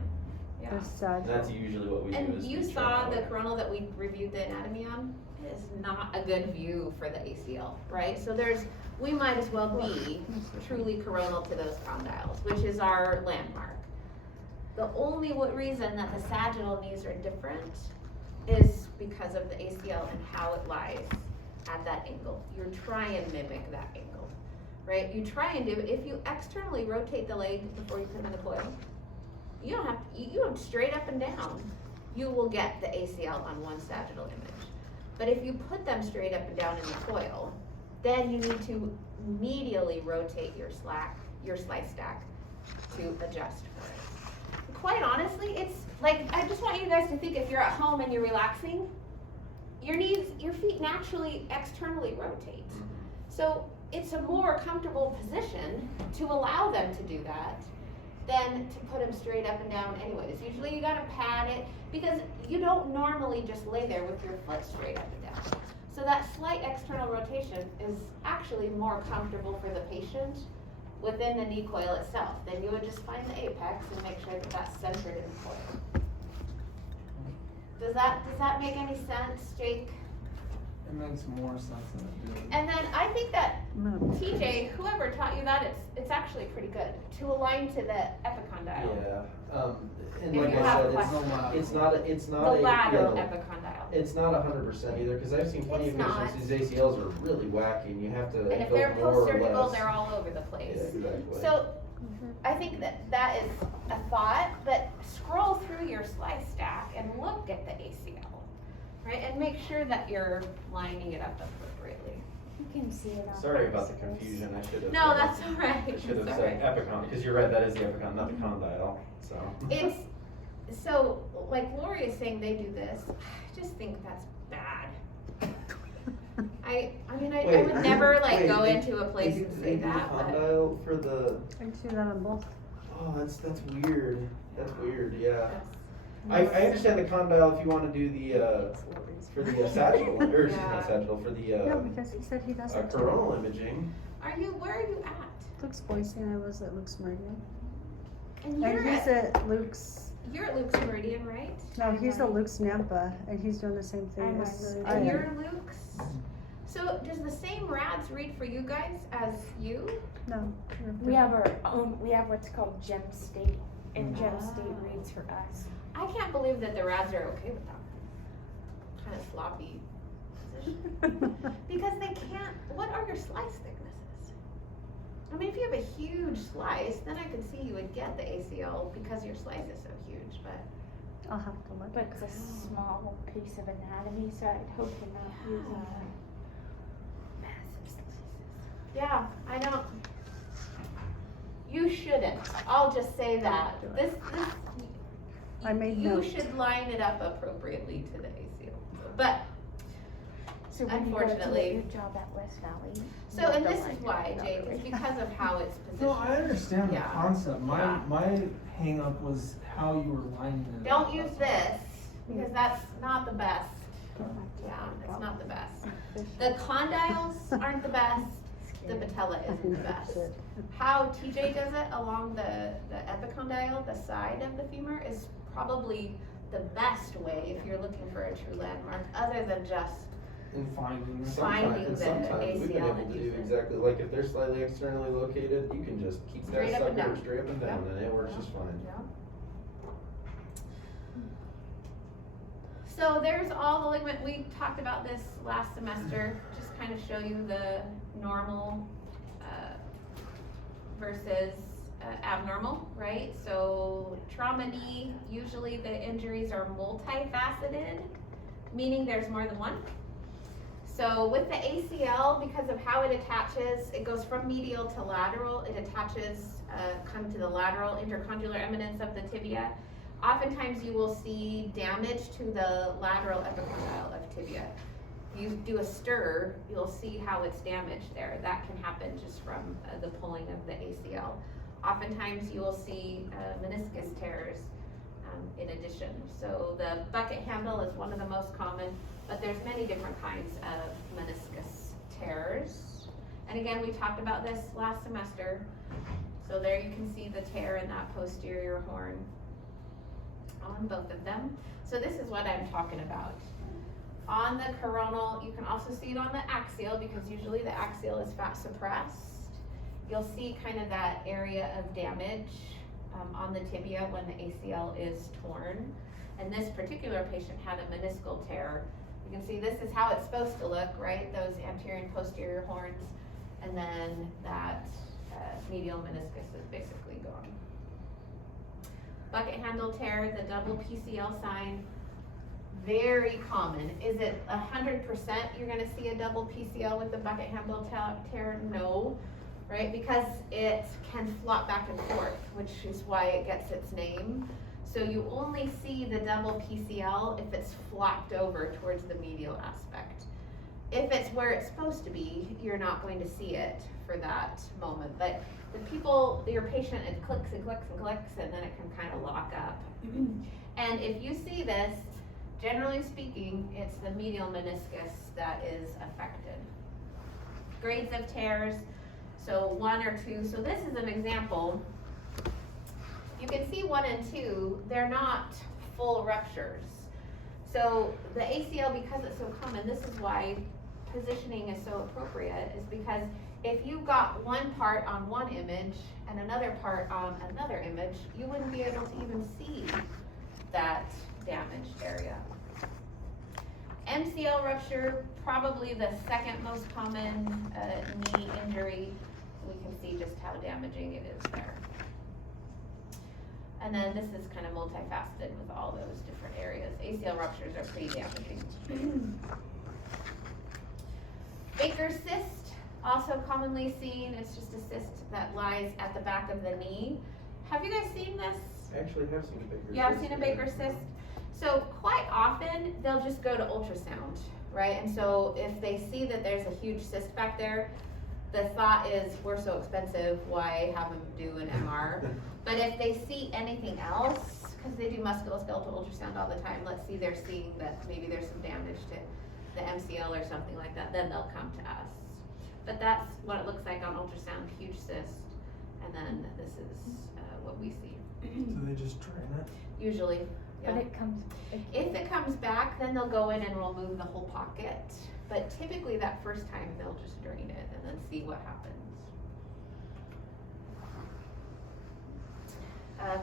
yeah. the And sagittal. that's usually what we do. And is you we trim saw that the way. coronal that we reviewed the anatomy on, it is not a good view for the ACL, right? So we might as well be truly coronal to those condyles, which is our landmark. The only reason that the sagittal knees are different is because of the ACL and how it lies at that angle. You're trying to mimic that angle, right? You try and do, if you externally rotate the leg before you put them in the coil, you don't have, you go straight up and down, you will get the ACL on one sagittal image. But if you put them straight up and down in the coil, then you need to medially rotate your slice stack to adjust for it. Quite honestly, it's like, I just want you guys to think if you're at home and you're relaxing, your feet naturally externally rotate. So it's a more comfortable position to allow them to do that than to put them straight up and down anyways. Usually you gotta pad it because you don't normally just lay there with your foot straight up and down. So that slight external rotation is actually more comfortable for the patient within the knee coil itself. Then you would just find the apex and make sure that that's centered in the coil. Does that make any sense, Jake? It makes more sense than it did. And then I think that No. TJ, whoever taught you that, it's actually pretty good to align to the epicondyle. Yeah, and If like you I have said, questions. it's not The a, lateral yeah, epicondyle. it's not 100% either, because I've seen plenty It's of not. patients whose ACLs are really wacky, and you have to And if go they're more or post-surgical, less. they're all over the Yeah, place. exactly. So I think that is a thought, but scroll through your slice stack and look at the ACL, right? And make sure that you're lining it up appropriately. You can see it on. Sorry about the purpose. confusion, I should have. No, that's all right. I should have It's all said right. epicondyle, because you're right, that is the epicondyle, not the condyle, so. It's, so, like Lori is saying they do this, I just think that's bad. I mean, I Wait, would never like wait, go they- into a place They do- and they say do that, but. condyle for the, I can see that on both. oh, that's weird, that's weird, yeah. That's- I understand the condyle if you wanna do the, for the sagittal, or excuse me, Yeah. not sagittal, for the, No, because he said he does it too. coronal imaging. where are you at? Luke's Boise and I was at Luke's Meridian. And And you're he's at, at Luke's, you're at Luke's Meridian, right? no, he's at Luke's Nampa and he's doing the same thing I'm as at Luke's. I And am. you're Luke's? So does the same rads read for you guys as you? No. We have our own, we have what's called Gem State, and Gem State reads for us. I can't believe that the rads are okay with that. Kind of sloppy position. Because they can't, what are your slice thicknesses? I mean, if you have a huge slice, then I could see you would get the ACL because your slice is so huge, but. I'll have to look. But it's a small piece of anatomy, so I'd hope you're not using massive slices. Yeah, I don't. You shouldn't, I'll just say that. Do it. This, I made you note. should line it up appropriately to the ACL. But, So when you go to Unfortunately. get your job at West Valley. so, you and don't this like is it why, that Jake, way. it's because of how it's positioned. No, I understand the Yeah. concept. My Yeah. my hang up was how you were lining it up. Don't use this, because that's not the best. Yeah, it's not the best. The condyles aren't the best, the patella isn't the best. How TJ does it along the epicondyle, the side of the femur, is probably the best way if you're looking for a true landmark, other than just, In finding it. Finding the Sometimes we've been ACL able and to do use it. exactly, like if they're slightly externally located, you can just keep that Straight up and sucker down. straight up and down, Yep. and it works Yeah. just fine. So there's all the ligament, we talked about this last semester, just kind of show you the normal, versus abnormal, right? So trauma knee, usually the injuries are multifaceted, meaning there's more than one. So with the ACL, because of how it attaches, it goes from medial to lateral, it attaches, come to the lateral intercondylar eminence of the tibia. Oftentimes you will see damage to the lateral epicondyle of tibia. If you do a stir, you'll see how it's damaged there. That can happen just from the pulling of the ACL. Oftentimes you will see meniscus tears in addition. So the bucket handle is one of the most common, but there's many different kinds of meniscus tears. And again, we talked about this last semester. So there you can see the tear in that posterior horn on both of them. So this is what I'm talking about. On the coronal, you can also see it on the axial, because usually the axial is fat suppressed. You'll see kind of that area of damage on the tibia when the ACL is torn. And this particular patient had a meniscal tear. You can see this is how it's supposed to look, right? Those anterior and posterior horns, and then that medial meniscus is basically gone. Bucket handle tear, the double PCL sign, very common. Is it 100% you're gonna see a double PCL with the bucket handle tear? No, right? Because it can flop back and forth, which is why it gets its name. So you only see the double PCL if it's flopped over towards the medial aspect. If it's where it's supposed to be, you're not going to see it for that moment. But the people, your patient, it clicks and clicks and clicks, and then it can kind of lock up. And if you see this, generally speaking, it's the medial meniscus that is affected. Grades of tears, so 1 or 2. So this is an example. You can see 1 and 2, they're not full ruptures. So the ACL, because it's so common, this is why positioning is so appropriate, is because if you got one part on one image and another part on another image, you wouldn't be able to even see that damaged area. MCL rupture, probably the second most common knee injury. We can see just how damaging it is there. And then this is kind of multifaceted with all those different areas. ACL ruptures are pretty damaging. Baker's cyst, also commonly seen. It's just a cyst that lies at the back of the knee. Have you guys seen this? I actually have seen a Baker's You have cyst, seen a yeah. Baker's cyst? So quite often, they'll just go to ultrasound, right? And so if they see that there's a huge cyst back there, the thought is, we're so expensive, why have them do an MR? But if they see anything else, because they do musculoskeletal ultrasound all the time, let's see they're seeing that maybe there's some damage to the MCL or something like that, then they'll come to us. But that's what it looks like on ultrasound, huge cyst, and then this is what we see. Do they just drain it? Usually, But yeah. it comes. If it comes back, then they'll go in and remove the whole pocket. But typically that first time, they'll just drain it and then see what happens.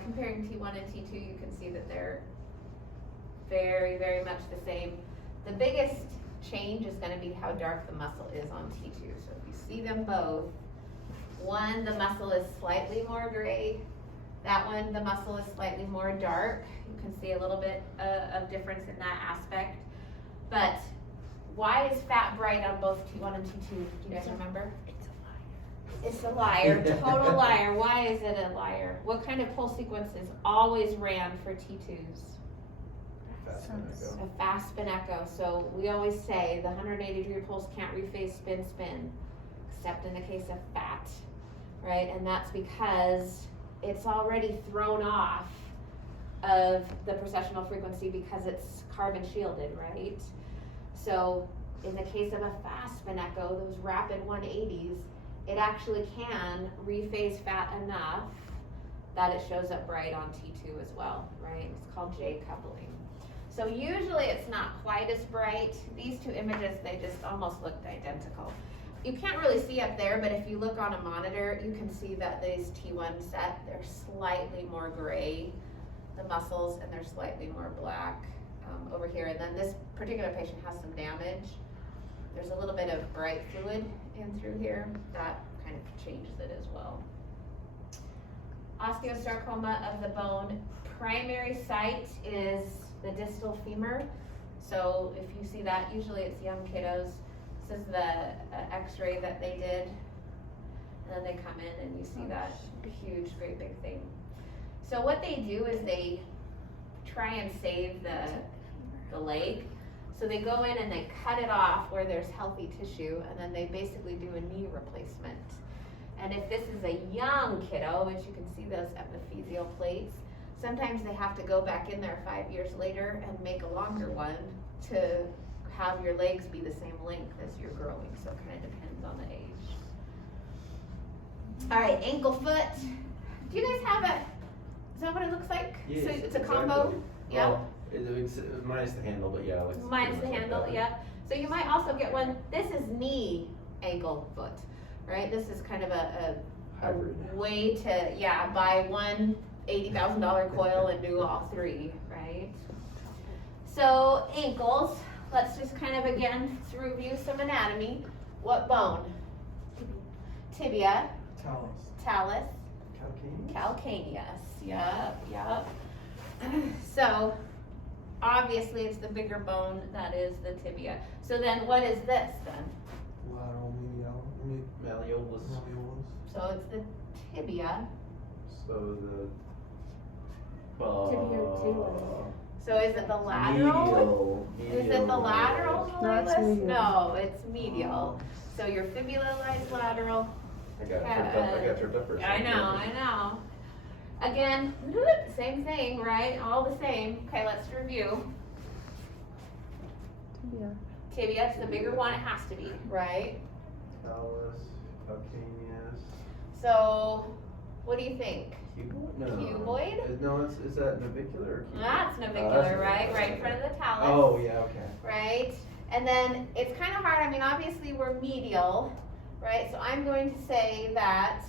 Comparing T1 and T2, you can see that they're very, very much the same. The biggest change is gonna be how dark the muscle is on T2. So if you see them both, one, the muscle is slightly more gray. That one, the muscle is slightly more dark. You can see a little bit of difference in that aspect. But why is fat bright on both T1 and T2? Do you guys remember? It's a It's a liar, total liar. Why is it a liar? What kind of pulse sequences always ran for T2s? Fast spin echo. A fast spin echo. So we always say the 180-degree pulse can't rephase spin, except in the case of fat, right? And that's because it's already thrown off of the precessional frequency because it's carbon shielded, right? So in the case of a fast spin echo, those rapid 180s, it actually can rephase fat enough that it shows up bright on T2 as well, right? It's called J coupling. So usually it's not quite as bright. These two images, they just almost looked identical. You can't really see up there, but if you look on a monitor, you can see that these T1 set, they're slightly more gray, the muscles, and they're slightly more black over here. And then this particular patient has some damage. There's a little bit of bright fluid in through here. That kind of changes it as well. Osteosarcoma of the bone, primary site is the distal femur. So if you see that, usually it's young kiddos. This is the x-ray that they did. And then they come in and you see that huge, great big thing. So what they do is they try and save the leg. So they go in and they cut it off where there's healthy tissue, and then they basically do a knee replacement. And if this is a young kiddo, which you can see those epiphyseal plates, sometimes they have to go back in there 5 years later and make a longer one to have your legs be the same length as you're growing. So it kind of depends on the age. All right, ankle foot. Do you guys have a, is that what it looks like? Yes, So it's a combo? exactly. Yeah. Well, it's minus the handle, but yeah. It looks Minus the pretty much handle, like that. yeah. So you might also get one, this is knee, ankle, foot, right? This is kind of a Hybrid. way to, yeah, buy one $80,000 coil and do all three, right? So ankles, let's just kind of again review some anatomy. What bone? Tibia, Talus. talus, Calcaneus? calcaneus, yep. So obviously it's the bigger bone that is the tibia. So then what is this then? Lateral medial. Malleolus. Malleolus. So it's the tibia. So the. So is it the lateral? Medial. Is it the lateral No, it's malleolus? medial. No, it's medial. So your fibula lies lateral. I got tripped up for a I second. know. Again, same thing, right? All the same. Okay, let's review. Yeah. Tibia, it's the bigger one, it has to be, right? Talus, calcaneus. So, what do you think? Cuboid? No. Cuboid? No, is that navicular or cuboid? That's navicular, that's right? navicular, Right in okay. front of the talus. Oh, yeah, okay. Right? And then it's kind of hard. I mean, obviously we're medial, right? So I'm going to say that,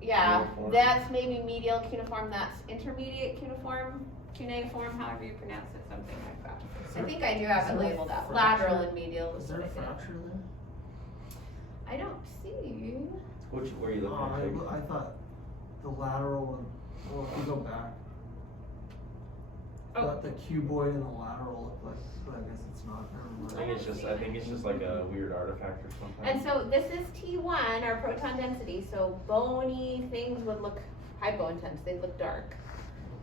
yeah, Cuneiform. that's maybe medial cuneiform, that's intermediate cuneiform, however you pronounce it, something like that. I think I do have it labeled out. Lateral and medial Is is there what a I did. fracture there? I don't see. Where are you looking at? I thought the lateral and, well, if you go back. Oh. Thought the cuboid and the lateral look like, but I guess it's not. Never mind. I think it's just like a weird artifact or something. And so this is T1, our proton density, so bony things would look hypointense, they'd look dark,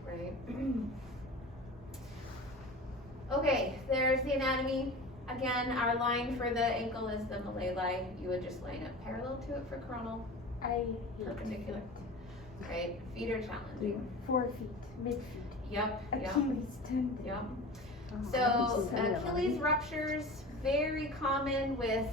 right? Okay, there's the anatomy. Again, our line for the ankle is the malleoli. You would just line up parallel to it for coronal, I perpendicular, right? Feet are challenging. 4 feet, mid feet. Yep, yep, Achilles tendon. yep. Oh, So I haven't seen Achilles that ruptures, very common with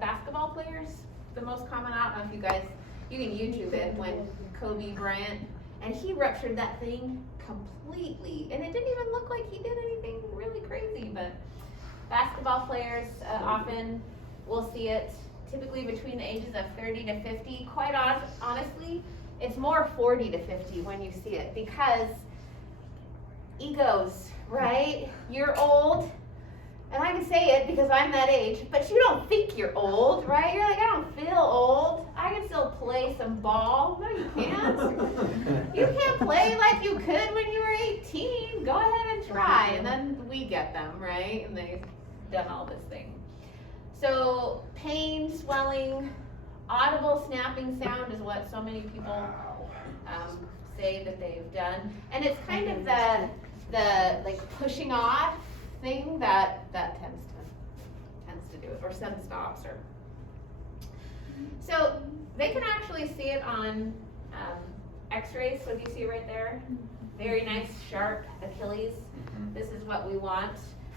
basketball players. The most common, I don't know if you guys, you can YouTube it, when Kobe Bryant, and he ruptured that thing completely. And it didn't even look like he did anything really crazy, but basketball players often will see it typically between the ages of 30 to 50. Quite honestly, it's more 40 to 50 when you see it, because egos, right? You're old, and I can say it because I'm that age, but you don't think you're old, right? You're like, I don't feel old. I can still play some ball. No, you can't. You can't play like you could when you were 18. Go ahead and try. And then we get them, right? And they've done all this thing. So pain, swelling, audible snapping sound is what so many people Wow. say that they've done. And it's kind of the like pushing off thing that tends to do it, or sudden stops, or. So they can actually see it on x-rays, so do you see it right there? Very nice, sharp Achilles. Mhm. This is what we want.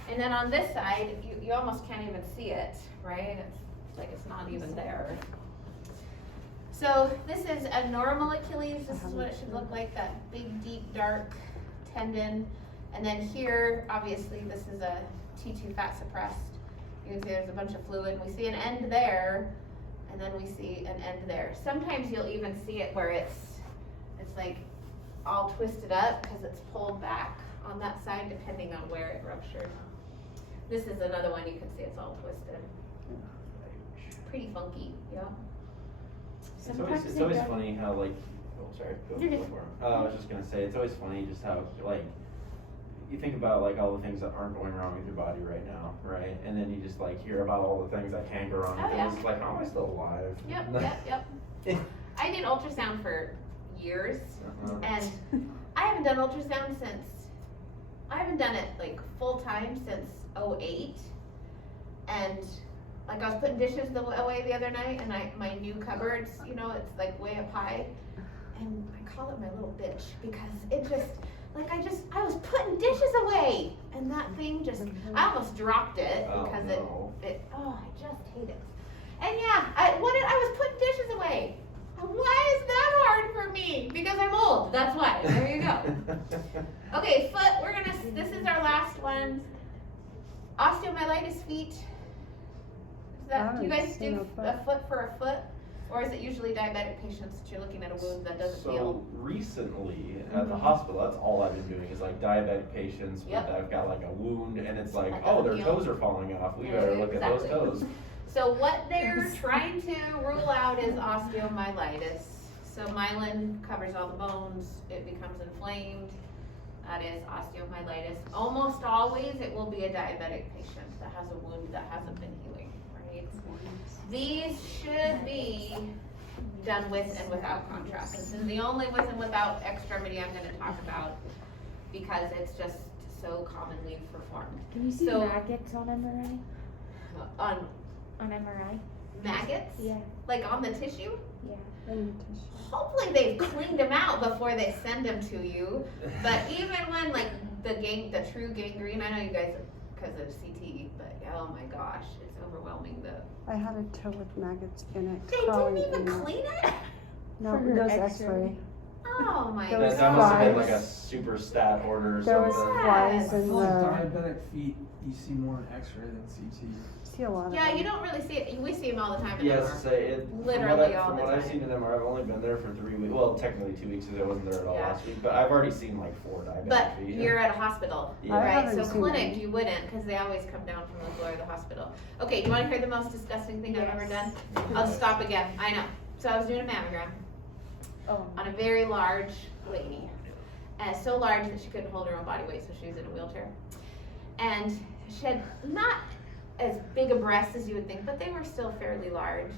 And then on this side, you almost can't even see it, right? It's like it's not even there. So this is a normal Achilles. This is what it should look like, that big, deep, dark tendon. And then here, obviously, this is a T2 fat suppressed. You can see there's a bunch of fluid. We see an end there, and then we see an end there. Sometimes you'll even see it where it's like all twisted up because it's pulled back on that side, depending on where it ruptured. This is another one. You can see it's all twisted. Pretty funky, yeah. It's always funny how like, oh sorry, go for it. I was just gonna say, it's always funny just how like, you think about like all the things that aren't going wrong with your body right now, right? And then you just like hear about all the things that can go wrong. Oh, and yeah. it's like, how am I still alive? Yep. I did ultrasound for years, Uh-huh. and I haven't done ultrasound I haven't done it like full time since 2008. And like I was putting dishes away the other night, and my new cupboards, you know, it's like way up high, and I call it my little bitch because it just, like I was putting dishes away, and that thing just, I almost dropped it Oh, because no. I just hate it. And yeah, I was putting dishes away. Why is that hard for me? Because I'm old, that's why. There you go. Okay, foot, this is our last one. Osteomyelitis feet. Do you guys do a foot for a foot? Or is it usually diabetic patients that you're looking at a wound that doesn't So heal? recently at the Mhm. hospital, that's all I've been doing is like diabetic patients Yep. that have got like a wound, and it's like, That oh, doesn't their heal. toes are falling off. We better look at those Exactly. toes. So what they're trying to rule out is osteomyelitis. So myelin covers all the bones, it becomes inflamed. That is osteomyelitis. Almost always it will be a diabetic patient that has a wound that hasn't been healing, right? These should be done with and without contrast. This is the only with and without extremity I'm gonna talk about because it's just so commonly performed. Can you see So- maggots on MRI? On On MRI? maggots, Yeah, like on the tissue, yeah. hopefully they've cleaned them out before they send them to you. But even when like the true gangrene, I know you guys, because of CT, but oh my gosh, it's overwhelming. I had a toe with maggots in it. They didn't crawling even in it. clean it? No, For her those X-ray. X-ray. Oh my There That, was that must have been flies. like a super stat order or There was something. flies I in feel like the, diabetic feet, you see more in X-ray than CT. see a lot of Yeah, them. you don't really see it. We see them all the time in Yes, MR. say it. Literally all from the what I've time. seen in MR, I've only been there for 3 weeks. Well, technically 2 weeks because I wasn't there at all Yeah. last week. But I've already seen like 4 diabetic But feet. you're at a hospital, Yeah. I right? haven't So seen clinic, them. you wouldn't, because they always come down from the floor of the hospital. Okay, you want to hear the most disgusting thing I've ever done? I'll stop again. I know. So I was doing a mammogram Oh. on a very large lady, so large that she couldn't hold her own body weight, so she was in a wheelchair. And she had not as big a breast as you would think, but they were still fairly large.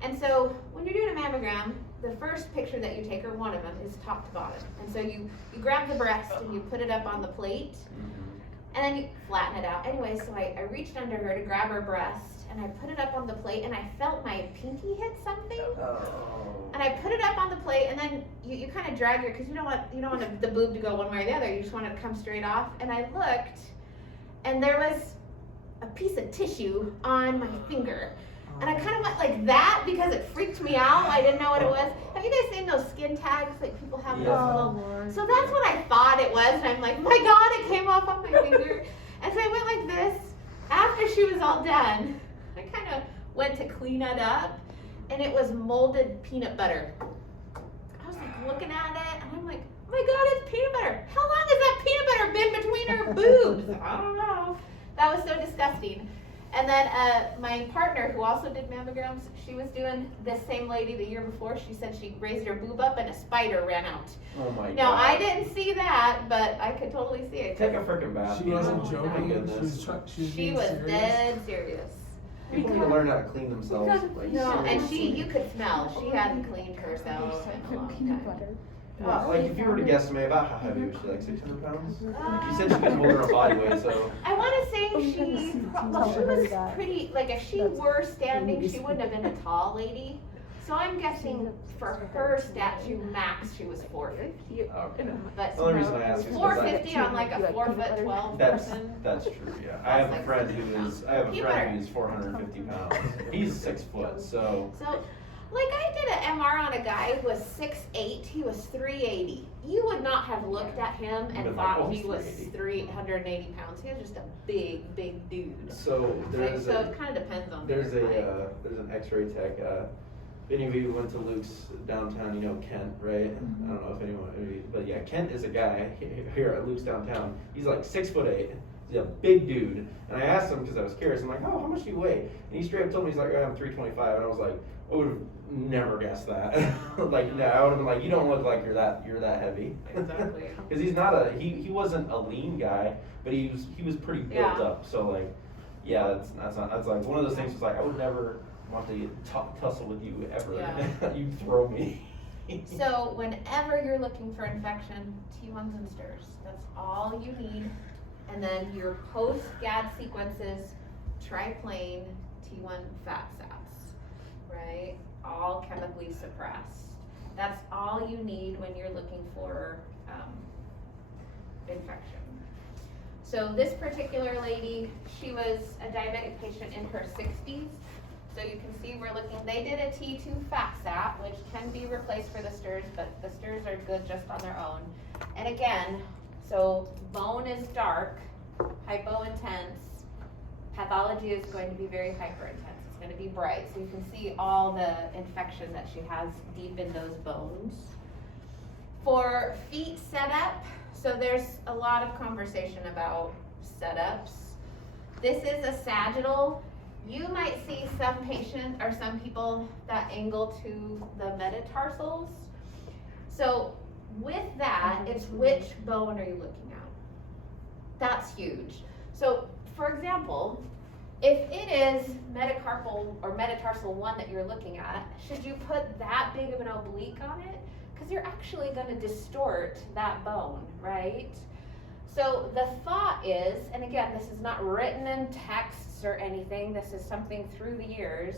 And so when you're doing a mammogram, the first picture that you take, or one of them, is top to bottom. And so you grab the breast and you put it up on the plate, Mhm. and then you flatten it out. Anyway, so I reached under her to grab her breast, and I put it up on the plate, and I felt my pinky hit something. Oh. And I put it up on the plate, and then you kind of drag her, because you don't want the boob to go one way or the other. You just want it to come straight off. And I looked, and there was a piece of tissue on my finger. And I kind of went like that because it freaked me out. I didn't know what it was. Have you guys seen those skin tags like people have those Yeah. little? Lord. So that's what I thought it was, and I'm like, my God, it came off on my finger. And so I went like this. After she was all done, I kind of went to clean it up, and it was molded peanut butter. I was like looking at it, and I'm like, oh my God, it's peanut butter. How long has that peanut butter been between her boobs? I don't know. That was so disgusting. And then my partner, who also did mammograms, she was doing this same lady the year before. She said she raised her boob up and a spider ran out. Oh my god. Now, I didn't see that, but I could totally see it. Take a freaking bath. She you know? wasn't My joking, goodness. she was She being was serious. dead serious. People need to learn how to clean themselves. Like, No, and seriously. you could smell, she hadn't cleaned herself in a long Peanut time. butter. Like, if you were to guesstimate about how heavy was she, like 600 pounds? You said she Uh, could hold her own body weight, so. I wanna say she, well, she was that. pretty, like if she were standing, she wouldn't have been a tall lady. So I'm guessing for her statue max, she was 450, Okay. but The only reason I ask is because 450 on like a 4'12" person. That's true, yeah. I have a friend who's 450 pounds. He's 6 foot, so. So, like I did an MR on a guy who was 6'8", he was 380. You would not have looked at him You'd and been thought like, oh, he was 380. 380 pounds. He was just a big, big dude. So Right, so it kind of depends on. there's your height. there's an X-ray tech. If any of you went to Luke's downtown, you know Kent, right? I don't know if anyone, but yeah, Kent is a guy here at Luke's downtown. He's like 6'8". He's a big dude. And I asked him because I was curious. I'm like, oh, how much do you weigh? And he straight up told me he's like, I'm 325. And I was like, I would have never guessed that. Like, no, I would have been like, you don't look like you're that heavy. Exactly. Because he's not he wasn't a lean guy, but he was pretty built Yeah. up. So like, yeah, that's like one of those things. Was like, I would never want to tussle with you ever. Yeah. You throw me. So whenever you're looking for infection, T1s and stirs, that's all you need. And then your post-GAD sequences, triplane, T1 fat saps, right? All chemically suppressed. That's all you need when you're looking for infection. So this particular lady, she was a diabetic patient in her 60s. So you can see we're looking, they did a T2 fat sap, which can be replaced for the stirs, but the stirs are good just on their own. And again, so bone is dark, hypo-intense. Pathology is going to be very hyper-intense. It's going to be bright. So you can see all the infection that she has deep in those bones. For feet setup, so there's a lot of conversation about setups. This is a sagittal. You might see some patients or some people that angle to the metatarsals. So with that, it's which bone are you looking at? That's huge. So for example, if it is metacarpal or metatarsal 1 that you're looking at, should you put that big of an oblique on it? Because you're actually going to distort that bone, right? So the thought is, and again, this is not written in texts or anything, this is something through the years.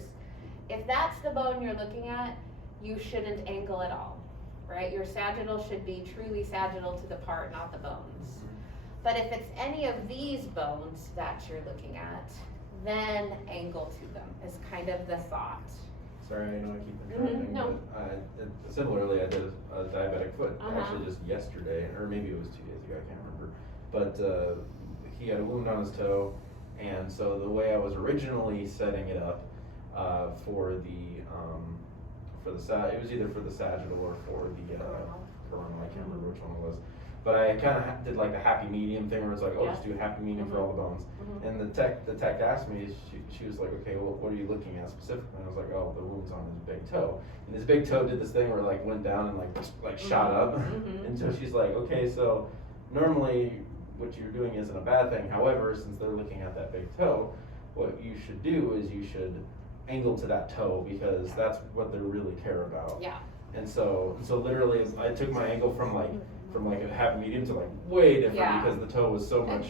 If that's the bone you're looking at, you shouldn't angle at all, right? Your sagittal should be truly sagittal to the part, not the bones. But if it's any of these bones that you're looking at, then angle to them is kind of the thought. Sorry, I know I keep interrupting, no. but similarly, I did a diabetic foot Uh-huh. actually just yesterday, or maybe it was 2 days ago, I can't remember. But he had a wound on his toe, and so the way I was originally setting it up for the it was either for the sagittal or for the coronal, I can't remember which one it was. But I kind of did like the happy medium thing where it's like, oh, just do a happy medium for all the bones. Mhm. And the tech asked me, she was like, okay, well, what are you looking at specifically? And I was like, oh, the wound's on his big toe. And his big toe did this thing where it like went down and like shot up. Mhm. And so she's like, okay, so normally what you're doing isn't a bad thing. However, since they're looking at that big toe, what you should do is you should angle to that toe because that's what they really care about. Yeah. And so literally I took my angle from like a happy medium to like way different Yeah. because the toe was so much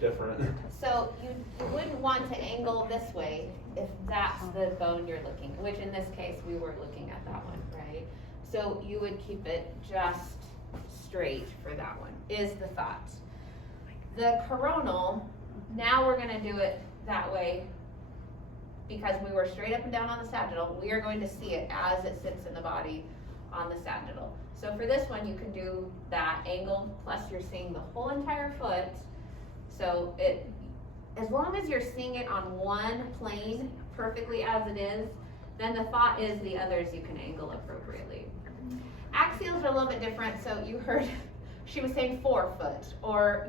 different. So you wouldn't want to angle this way if that's the bone you're looking, which in this case, we were looking at that one, right? So you would keep it just straight for that one, is the thought. The coronal, now we're gonna do it that way because we were straight up and down on the sagittal. We are going to see it as it sits in the body on the sagittal. So for this one, you can do that angle, plus you're seeing the whole entire foot. So as long as you're seeing it on one plane perfectly as it is, then the thought is the others you can angle appropriately. Axials are a little bit different. So you heard, she was saying 4 foot or,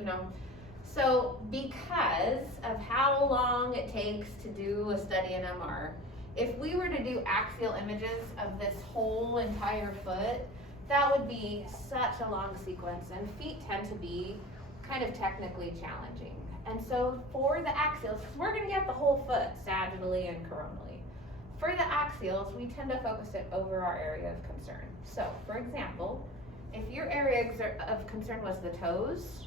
so because of how long it takes to do a study in MR, if we were to do axial images of this whole entire foot, that would be such a long sequence, and feet tend to be kind of technically challenging. And so for the axials, because we're gonna get the whole foot sagittally and coronally. For the axials, we tend to focus it over our area of concern. So, for example, if your area of concern was the toes,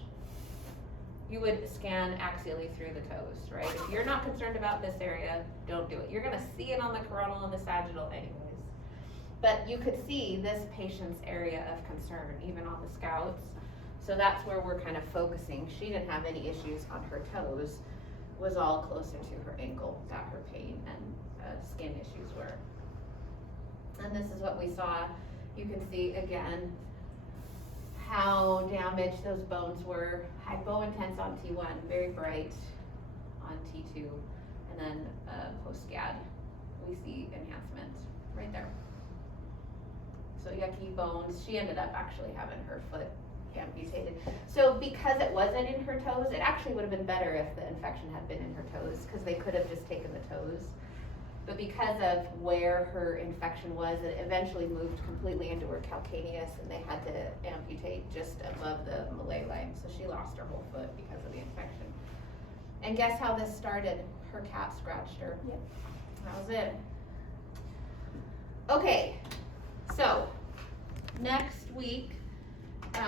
you would scan axially through the toes, right? If you're not concerned about this area, don't do it. You're gonna see it on the coronal and the sagittal anyways. But you could see this patient's area of concern, even on the scouts. So that's where we're kind of focusing. She didn't have any issues on her toes, was all closer to her ankle that her pain and skin issues were. And this is what we saw. You can see again how damaged those bones were. Hypo-intense on T1, very bright on T2, and then post-SCAD, we see enhancement right there. So yucky bones. She ended up actually having her foot amputated. So because it wasn't in her toes, it actually would have been better if the infection had been in her toes, because they could have just taken the toes. But because of where her infection was, it eventually moved completely into her calcaneus, and they had to amputate just above the Malay line. So she lost her whole foot because of the infection. And guess how this started? Her cat scratched her. Yep. That was it. Okay, so next week